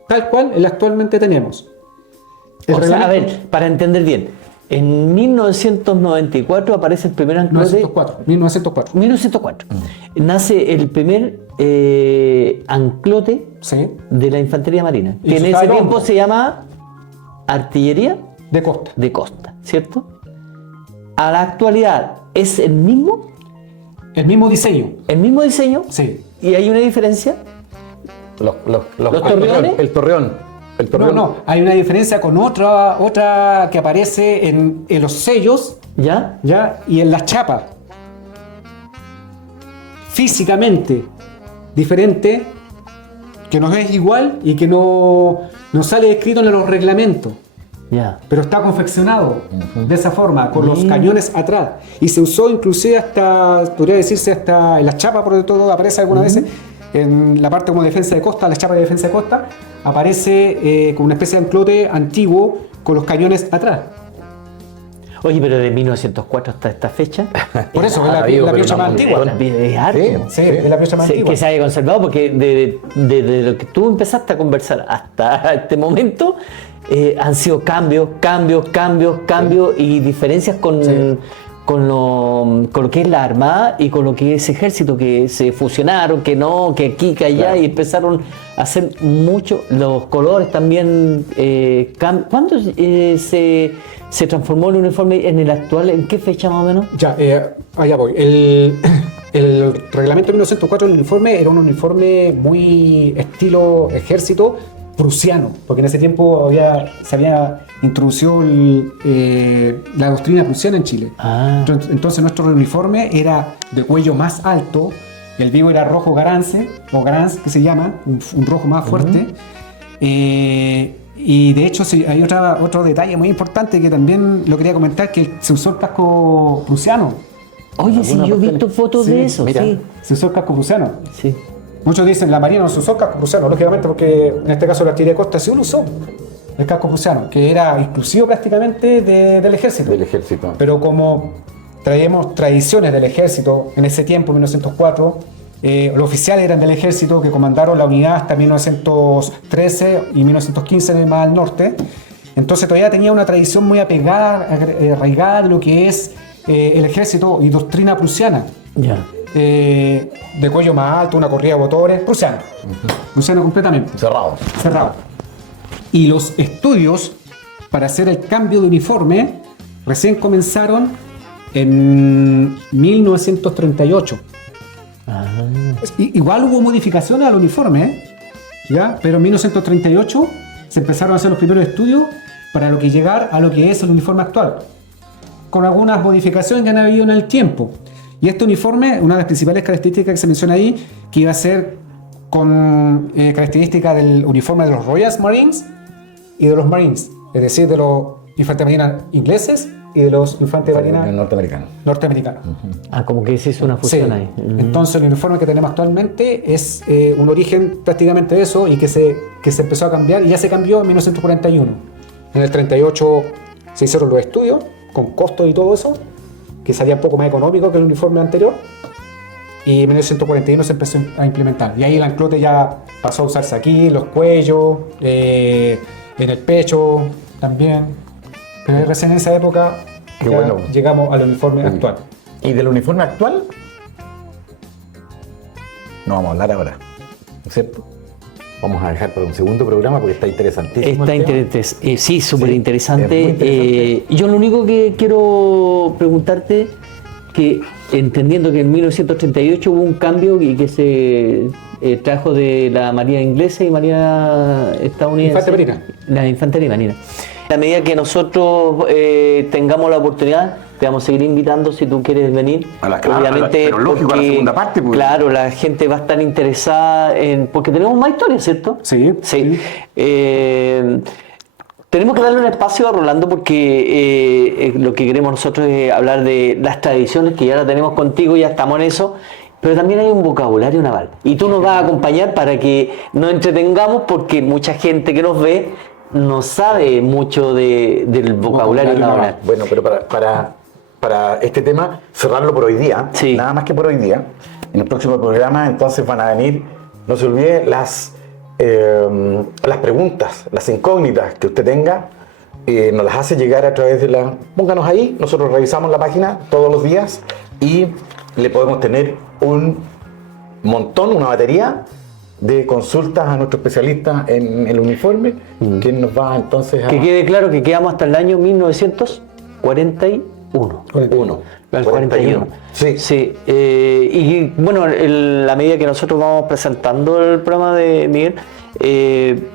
tal cual el actualmente tenemos. O sea, a ver, para entender bien, en 1994 aparece el primer anclote. 1904. Nace el primer anclote de la Infantería Marina, que en ese tiempo se llama Artillería de Costa, ¿cierto? A la actualidad, ¿es el mismo? El mismo diseño. ¿El mismo diseño? Sí. ¿Y hay una diferencia? ¿Los torreones? El torreón. No, hay una diferencia con otra que aparece en los sellos, ¿ya? Y en las chapas. Físicamente diferente, que no es igual y que no sale escrito en los reglamentos. Pero está confeccionado de esa forma, con los cañones atrás. Y se usó inclusive podría decirse hasta en las chapas, por todo, aparece algunas veces, en la parte como defensa de costa, la chapa de defensa de costa, aparece como una especie de anclote antiguo con los cañones atrás. Oye, pero de 1904 hasta esta fecha. Por eso, es la piocha más antigua. Es harto. Sí, es la piocha más antigua. Que se haya conservado, porque desde lo que tú empezaste a conversar hasta este momento, han sido cambios y diferencias con lo que es la Armada y con lo que es Ejército, que se fusionaron, que aquí, que allá, y empezaron a hacer mucho. Los colores también ¿cuándo se transformó el uniforme en el actual? ¿En qué fecha más o menos? Allá voy. el reglamento de 1904 del uniforme era un uniforme muy estilo ejército prusiano, porque en ese tiempo se había introducido la doctrina prusiana en Chile. Entonces nuestro uniforme era de cuello más alto, el vivo era rojo garance, o garance que se llama, un rojo más fuerte. Y de hecho hay otro detalle muy importante que también lo quería comentar, que se usó el casco prusiano. Oye, sí, yo he visto fotos de eso, mira, sí. Se usó el casco prusiano. Sí. Muchos dicen la Marina no se usó el casco prusiano, lógicamente porque en este caso la artillería de costa sí lo usó, el casco prusiano, que era exclusivo prácticamente del ejército. Del ejército. Pero como traíamos tradiciones del ejército en ese tiempo, 1904, los oficiales eran del ejército que comandaron la unidad hasta 1913 y 1915 más al norte. Entonces todavía tenía una tradición muy apegada, arraigada de lo que es el ejército y doctrina prusiana. Ya. De cuello más alto, una corrida de motores, prusiana. Prusiana completamente. Cerrado. Y los estudios para hacer el cambio de uniforme recién comenzaron en 1938. Igual hubo modificaciones al uniforme, ¿ya? Pero en 1938 se empezaron a hacer los primeros estudios para llegar a lo que es el uniforme actual, con algunas modificaciones que han habido en el tiempo. Y este uniforme, una de las principales características que se menciona ahí, que iba a ser con características del uniforme de los Royal Marines y de los Marines, es decir, de los infantes marinas ingleses y de los infantes marinas norteamericanos. Como que se hizo una fusión ahí. Entonces el uniforme que tenemos actualmente es un origen prácticamente de eso y que se empezó a cambiar y ya se cambió en 1941. En el 38 se hicieron los estudios con costos y todo eso, que salía un poco más económico que el uniforme anterior, y en 1941 se empezó a implementar. Y ahí el anclote ya pasó a usarse aquí, en los cuellos, en el pecho también. Pero recién en esa época llegamos al uniforme actual. ¿Y del uniforme actual? No vamos a hablar ahora, ¿no es cierto? Vamos a dejar para un segundo programa porque está interesantísimo. Está interesante, sí, súper interesante. interesante. Yo lo único que quiero preguntarte, que entendiendo que en 1938 hubo un cambio y que se trajo de la Marina inglesa y Marina estadounidense. Infantería marina. La infantería marina. A medida que nosotros tengamos la oportunidad, te vamos a seguir invitando si tú quieres venir. Obviamente, pero lógico, porque, a la segunda parte. Pues. Claro, la gente va a estar interesada en... Porque tenemos más historias, ¿cierto? Sí. Tenemos que darle un espacio a Rolando porque lo que queremos nosotros es hablar de las tradiciones, que ya la tenemos contigo, ya estamos en eso. Pero también hay un vocabulario naval. Y tú nos vas a acompañar para que nos entretengamos, porque mucha gente que nos ve no sabe mucho del vocabulario naval. Bueno, pero para este tema, cerrarlo por hoy día, nada más que por hoy día. En el próximo programa entonces van a venir, no se olvide, las preguntas, las incógnitas que usted tenga, nos las hace llegar a través de la... Pónganos ahí, nosotros revisamos la página todos los días y le podemos tener un montón, una batería de consultas a nuestro especialista en el uniforme, quien nos va entonces a... Que quede claro que quedamos hasta el año 1941. 41. Sí. Y bueno, en la medida que nosotros vamos presentando el programa de Miguel,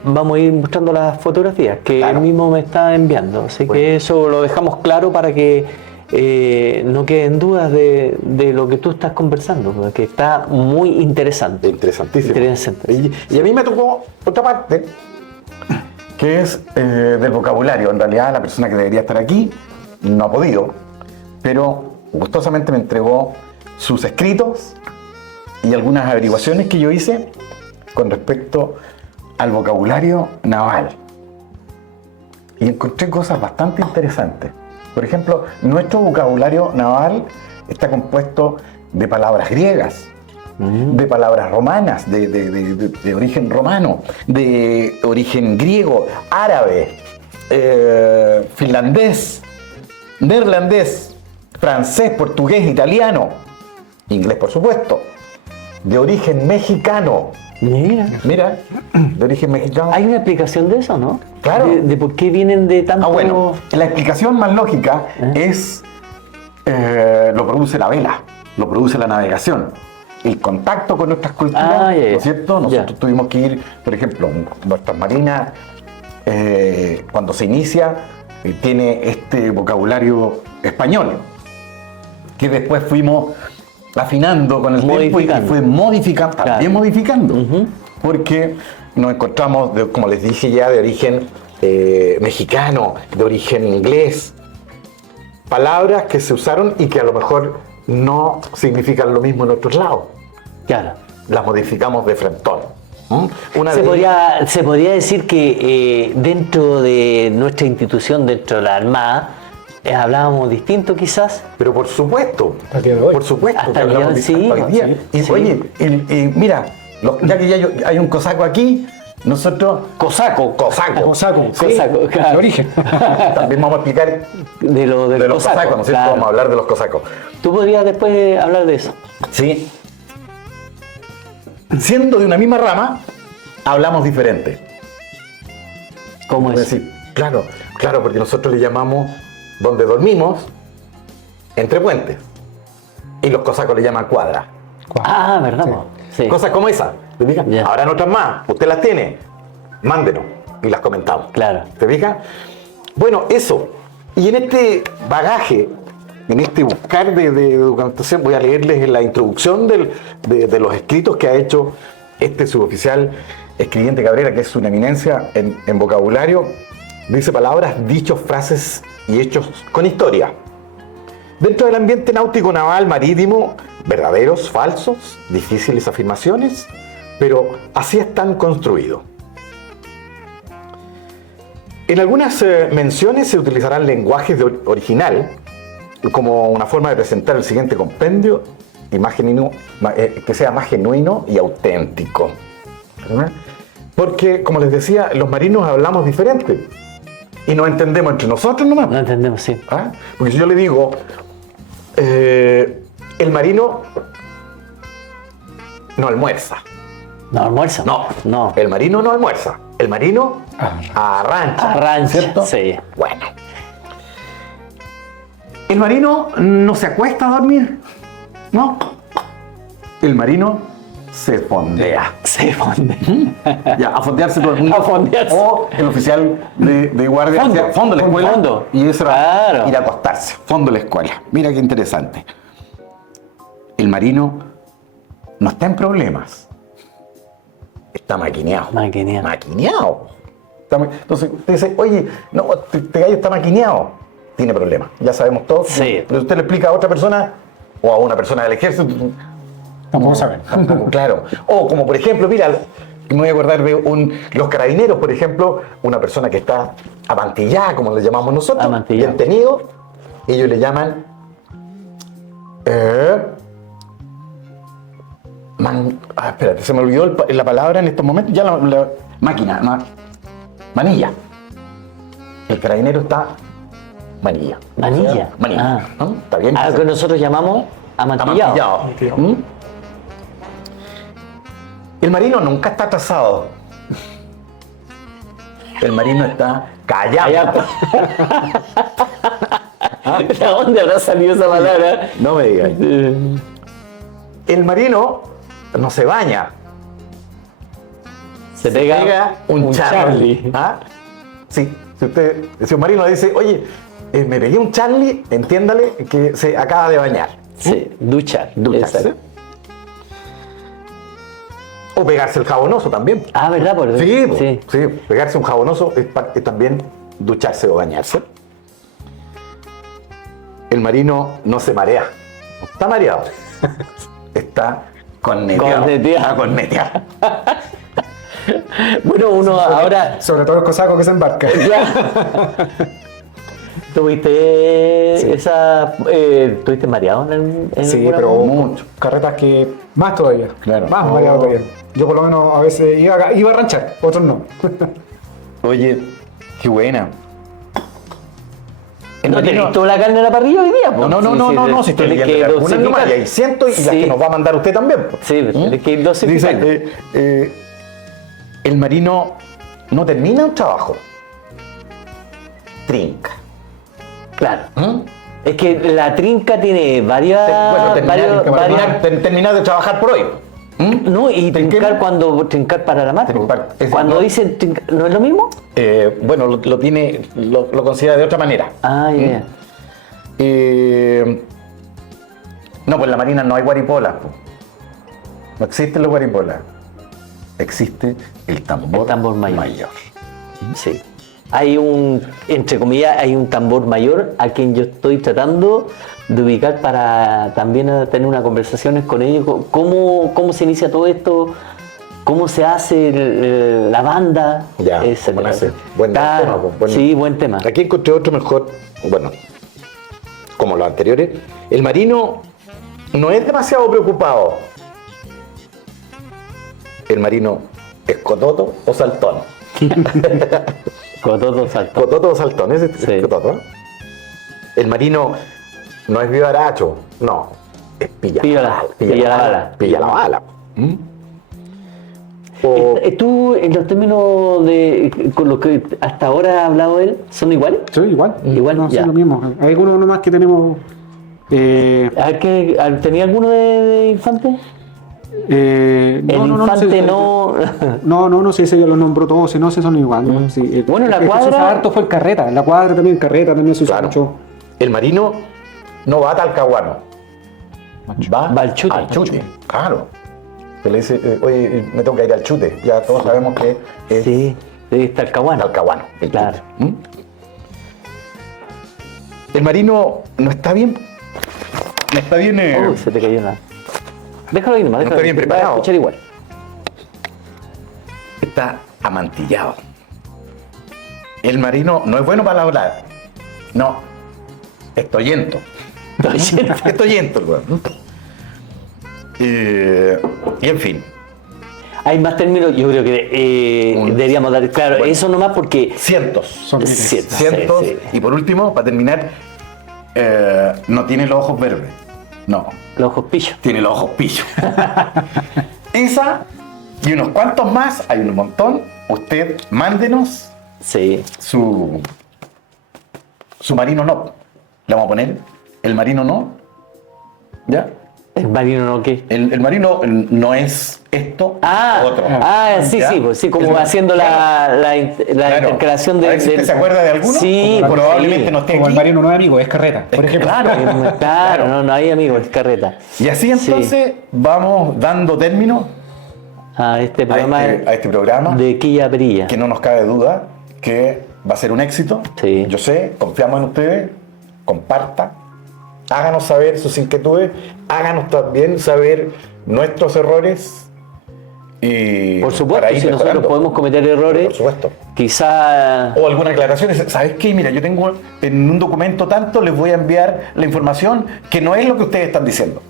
vamos a ir mostrando las fotografías que él mismo me está enviando. Así que eso lo dejamos claro para que no queden dudas de lo que tú estás conversando, porque está muy interesante. Interesantísimo. Interesante. Y a mí me tocó otra parte, que es del vocabulario. En realidad la persona que debería estar aquí no ha podido, pero gustosamente me entregó sus escritos y algunas averiguaciones que yo hice con respecto al vocabulario naval. Y encontré cosas bastante interesantes. Por ejemplo, nuestro vocabulario naval está compuesto de palabras griegas, de palabras romanas, de origen romano, de origen griego, árabe, finlandés, neerlandés, francés, portugués, italiano, inglés por supuesto, de origen mexicano. Mira, de origen mexicano. Hay una explicación de eso, ¿no? Claro. De por qué vienen de tanto... Bueno, la explicación más lógica es lo produce la vela. lo produce la navegación. El contacto con nuestras culturas, Ah, ya, ya. ¿no es cierto? Nosotros Ya. tuvimos que ir, por ejemplo, nuestras marinas, cuando se inicia, tiene este vocabulario español, que después fuimos afinando con el tiempo y Modificando. fue modificando, también Claro. modificando, porque nos encontramos, como les dije ya, de origen mexicano, de origen inglés, palabras que se usaron y que a lo mejor no significan lo mismo en otros lados. Claro. Las modificamos de frentón. Una Se de ellas- podría decir que dentro de nuestra institución, dentro de la Armada, hablábamos distinto quizás. Pero por supuesto, Hasta el día de hoy. por supuesto, Hasta que el día hablamos de- sí, hasta hoy día. sí, Y sí. oye, mira, ya que ya hay un cosaco aquí, nosotros... Cosaco. Cosaco. Cosaco, sí, Cosaco, claro. el origen. También vamos a explicar De los de los cosacos, cosacos, ¿no es cierto? claro. Vamos a hablar de los cosacos. Tú podrías después hablar de eso. Sí. Siendo de una misma rama, hablamos diferente. ¿Cómo Es es? decir, claro, porque nosotros le llamamos donde dormimos entre puentes. Y los cosacos le llaman cuadra. Ah, ¿verdad? Sí. po? Sí. Cosas como esa. ¿Te fijas? Ya. Habrán otras más. Usted las tiene. Mándenos y las comentamos. Claro. ¿Te fijas? Bueno, eso. Y en este bagaje, en este buscar de documentación, voy a leerles la introducción de los escritos que ha hecho este suboficial escribiente Cabrera, que es una eminencia en vocabulario. Dice palabras, dichos, frases y hechos con historia. Dentro del ambiente náutico naval marítimo, verdaderos, falsos, difíciles afirmaciones, pero así están construidos. En algunas menciones se utilizarán lenguajes de original como una forma de presentar el siguiente compendio que sea más genuino y auténtico. ¿Verdad? Porque, como les decía, los marinos hablamos diferente y nos entendemos entre nosotros nomás. No entendemos, sí. ¿Ah? Porque si yo le digo, el marino no almuerza. ¿No almuerzo? No. El marino no almuerza. El marino arrancha. Arrancha, ¿cierto? sí. Bueno. El marino no se acuesta a dormir. No. El marino se fondea. Se fonde. Ya, a fondearse todo el mundo. A fondearse. O el oficial de guardia. Fondo. decía, fondo de la escuela. Fondo. Y eso era Claro. ir a acostarse. Fondo de la escuela. Mira qué interesante. El marino no está en problemas. Está maquineado. Maquineado. Maquineado. Entonces usted dice, oye, no, este gallo está maquineado. Tiene problemas. Ya sabemos todo. Sí. Pero usted le explica a otra persona o a una persona del ejército. Tampoco saben. Claro. O como por ejemplo, mira, me voy a acordar de los carabineros, por ejemplo, una persona que está amantillada, como le llamamos nosotros, Amantillado. detenido, ellos le llaman espérate, se me olvidó la palabra en estos momentos, ya la máquina, manilla. El carabinero está manilla. Manilla. Manilla. Ah. ¿No? ¿Está bien? A lo que nosotros llamamos amantillado. Amantillado. ¿Mm? El marino nunca está atrasado. El marino está callado. ¿De dónde habrá salido esa palabra? No me digas. El marino no se baña. Se pega un Charlie. Charlie. ¿Ah? Sí. Si un marino dice, oye, me pegué un Charlie, entiéndale que se acaba de bañar. Sí, duchar. Ducharse. Exacto. O pegarse el jabonoso también. Ah, ¿verdad? Sí, pegarse un jabonoso es también ducharse o bañarse. El marino no se marea. No está mareado. Está corneteado. Corneteado. Está corneteado. Bueno, uno ahora... Sobre todo el cosaco que se embarca. ¿Tuviste esa... ¿Tuviste mareado en Sí, alguna pero ocasión? mucho. Carretas que más todavía. Claro. Más mareado todavía. Yo por lo menos a veces iba a ranchar, otros no. Oye, qué buena. El ¿No marino- tenés toda la carne en la parrilla hoy día? po? No, si estoy tenés leyendo que algunas nomás, y hay cientos y las Sí. que nos va a mandar usted también. Sí, tenés que ir dosificando. Dice, el marino no termina un trabajo. Trinca. Claro. Es que la trinca tiene varias... Terminar de trabajar por hoy. No, y trincar trincar para la mata. Cuando no, dicen ¿no es lo mismo? Bueno, lo considera de otra manera. Ah, ya. No, pues en la marina no hay guaripolas. No existen los guaripolas. Existe el tambor mayor. Sí. Entre comillas, hay un tambor mayor a quien yo estoy tratando de ubicar para también tener unas conversaciones con ellos. ¿Cómo se inicia todo esto? ¿Cómo se hace la banda? Ya, ¿cómo nace? Buen tema. Sí, buen tema. Aquí encontré otro mejor, bueno, como los anteriores. El marino no es demasiado preocupado. El marino es cototo o saltón. Cototo o saltón. Cototo o saltón, ese Sí. es cototo. El marino no es vivaracho, no, es pilla la bala. Pilla la bala. ¿Tú, en los términos con los que hasta ahora ha hablado él, son iguales? Sí, igual. Igual, no, ya. son lo mismo. Hay algunos nomás que tenemos... ¿Tenía alguno de infante? Infante no. No sé si yo los nombró todos, si no, si son igual. Sí, Bueno, la el que se cuadra- usa harto fue el carreta. La cuadra también se usa Claro. mucho. El marino no va a Talcahuano, va al chute. Al chute, claro. Que le dice, oye, me tengo que ir al chute. Ya todos sabemos que es Sí, debe estar Talcahuano. Talcahuano. El Claro. chute. El marino no está bien. No está bien. Se te cayó nada. Déjalo ahí nomás, No déjalo está ahí. bien Va a preparado. escuchar igual. Está amantillado. El marino no es bueno para hablar. No. Estoyento. Estoyento, weón. Y en fin. Hay más términos, yo creo que deberíamos dar, claro, Bueno. eso nomás porque... Son miles. Cientos. Sí. Y por último, para terminar, no tiene los ojos verdes. No. Los ojos pillos. Tiene los ojos pillos. Esa y unos cuantos más, hay un montón. Usted mándenos Sí. su marino no. Le vamos a poner el marino no. ¿Ya? El marino no, ¿qué? El marino no es esto, otro. Sí, ¿Ya? sí, pues sí, como Es- haciendo la intercalación A ver si usted se acuerda de alguno. Sí, Como probablemente sí. no esté Como el aquí. marino no es amigo, es carreta. Por ejemplo. Claro, no hay amigos, es carreta. Y así entonces vamos dando término A este programa a este programa, de Quilla Perilla. que no nos cabe duda que va a ser un éxito. Sí. Yo sé, confiamos en ustedes. Comparta, háganos saber sus inquietudes, háganos también saber nuestros errores. Y Por supuesto, para ir si nosotros mejorando. podemos cometer errores, Por supuesto. quizá... O alguna aclaración. ¿Sabes qué? Mira, yo tengo en un documento tanto, les voy a enviar la información que no es lo que ustedes están diciendo.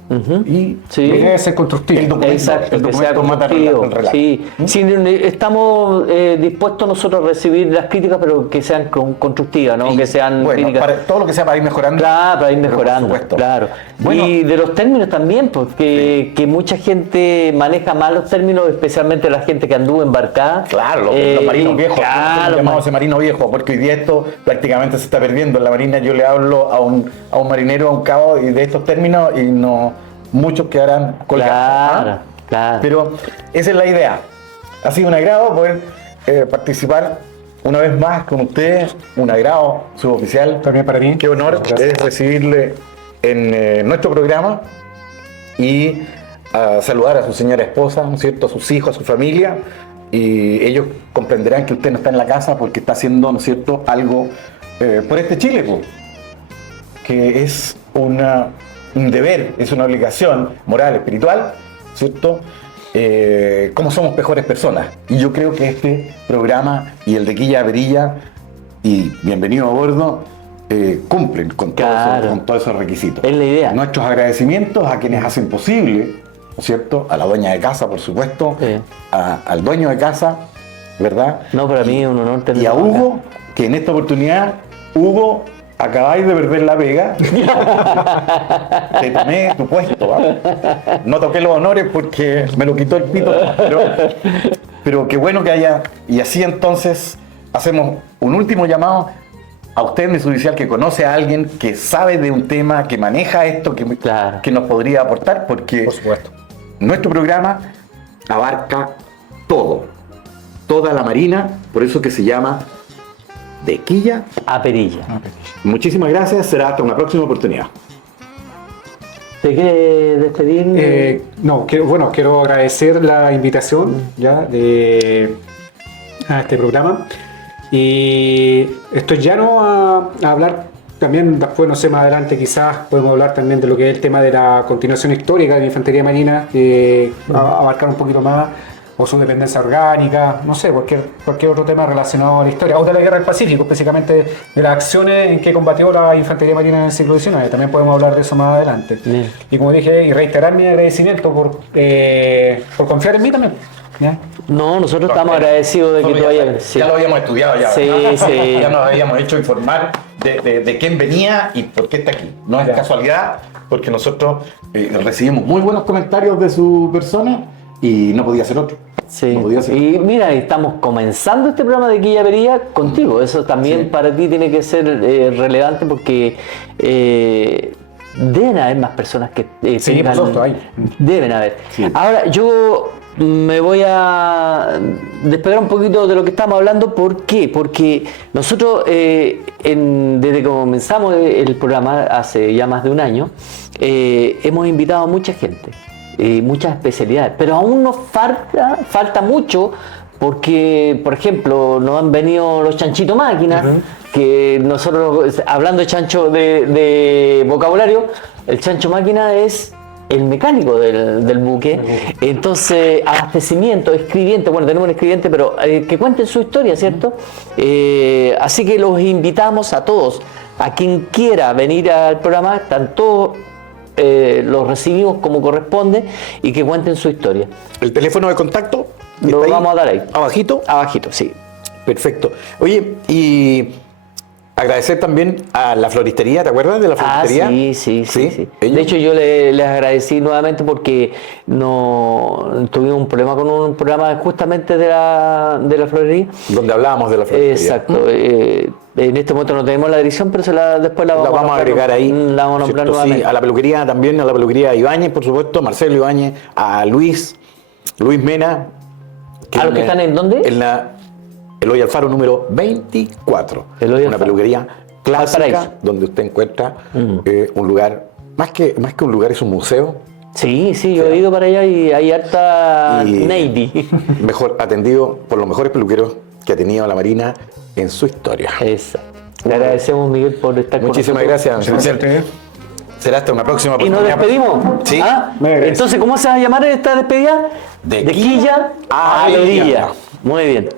Y Sí. Debe ser constructivo. el documento, Exacto, el que sea documento mata constructivo. el relato. Sí. Sí, estamos dispuestos nosotros a recibir las críticas, pero que sean constructivas, ¿no? Y, Que sean bueno, críticas. para todo lo que sea para ir mejorando. Claro, para ir pero por mejorando, supuesto. claro. Bueno, Y de los términos también, porque que mucha gente maneja mal los términos, especialmente la gente que anduvo embarcada. claro, los marinos viejos. Claro, Llamamos ese marino viejo, porque hoy día esto prácticamente se está perdiendo. En la marina yo le hablo a un marinero, a un cabo, y de estos términos, y no muchos quedarán colgados. Claro, ¿ah? claro. Pero esa es la idea. Ha sido un agrado poder participar una vez más con ustedes. Un agrado, suboficial. También para mí. Qué honor es recibirle en nuestro programa y saludar a su señora esposa, ¿no es cierto?, a sus hijos, a su familia, y ellos comprenderán que usted no está en la casa porque está haciendo, ¿no es cierto?, algo por este Chile, pues, que es un deber, es una obligación moral, espiritual, ¿cierto?, cómo somos mejores personas. Y yo creo que este programa y el de Quilla Perilla y Bienvenido a Bordo cumplen con, Claro. con todos esos requisitos. Es la idea. Nuestros agradecimientos a quienes hacen posible, ¿no es cierto?, a la dueña de casa, por supuesto, Sí. al dueño de casa, ¿verdad? No, para mí es un honor tenerlo Y a acá. Hugo, que en esta oportunidad, Hugo, acabáis de perder la pega. Te tomé tu puesto. ¿Ah? No toqué los honores porque me lo quitó el pito. Pero qué bueno que haya. Y así entonces hacemos un último llamado a usted en su judicial que conoce a alguien que sabe de un tema, que maneja esto, Claro. que nos podría aportar, porque Por supuesto. nuestro programa abarca todo, toda la marina, por eso que se llama De Quilla A Perilla. Muchísimas gracias, será hasta una próxima oportunidad. ¿Te quieres despedir? No, quiero agradecer la invitación ya a este programa. Y estoy llano a hablar también, después, no sé, más adelante quizás podemos hablar también de lo que es el tema de la continuación histórica de la infantería marina, abarcar un poquito más, o su dependencia orgánica, no sé, cualquier otro tema relacionado a la historia, o de la Guerra del Pacífico, específicamente de las acciones en que combatió la infantería marina en el siglo XIX. También podemos hablar de eso más adelante. Bien. Y como dije, y reiterar mi agradecimiento por confiar en mí también. ¿Ya? No, nosotros estamos agradecidos de que tú hayas... Sí. Ya lo habíamos estudiado ya. Sí, ¿no? sí. Ya nos habíamos hecho informar de quién venía y por qué está aquí. No es Ya. casualidad, porque nosotros recibimos muy buenos comentarios de su persona y no podía ser otro. Sí. No podía ser. Y mira, estamos comenzando este programa de Quilla Perilla contigo. Eso también Sí. para ti tiene que ser relevante porque deben haber más personas que Sí, tengan- por supuesto, hay. Deben haber. Sí. Ahora, yo me voy a despegar un poquito de lo que estamos hablando. ¿Por qué? Porque nosotros, desde que comenzamos el programa, hace ya más de un año, hemos invitado a mucha gente, muchas especialidades, pero aún nos falta mucho porque, por ejemplo, nos han venido los chanchito máquinas, que nosotros, hablando de chancho de vocabulario, el chancho máquina es el mecánico del buque. Entonces, abastecimiento, escribiente, bueno, tenemos un escribiente, pero que cuenten su historia, ¿cierto? Así que los invitamos a todos, a quien quiera venir al programa, están todos, los recibimos como corresponde y que cuenten su historia. El teléfono de contacto Lo está ahí, vamos a dar ahí. abajito. Abajito, sí. Perfecto. Oye, y agradecer también a la floristería, ¿te acuerdas de la floristería? Sí. Ellos- De hecho, yo les agradecí nuevamente porque no tuvimos un problema con un programa justamente de la florería. Donde hablábamos de la floristería. Exacto. En este momento no tenemos la dirección, pero después la La vamos, vamos a nombrar, agregar ahí. La vamos a nombrar ¿cierto? nuevamente. Sí, a la peluquería también, a la peluquería Ibáñez, por supuesto, Marcelo Ibáñez, a Luis Mena. ¿A los que están en dónde? En la Eloy Alfaro número 24. Eloy Una Alfaro. peluquería clásica Valparaíso. donde usted encuentra un lugar, más que un lugar, es un museo. Sí, yo he ido para allá y hay harta Y- Navy. Mejor atendido por los mejores peluqueros que ha tenido la Marina en su historia. Exacto. Le agradecemos, Miguel, por estar Muchísimas con nosotros. gracias. Gracias a ustedes. Será hasta una próxima Y nos oportunidad. despedimos. Sí. ¿Ah? Me agradezco. Entonces, ¿cómo se va a llamar esta despedida? De Quilla a Perilla. Perilla. Muy bien.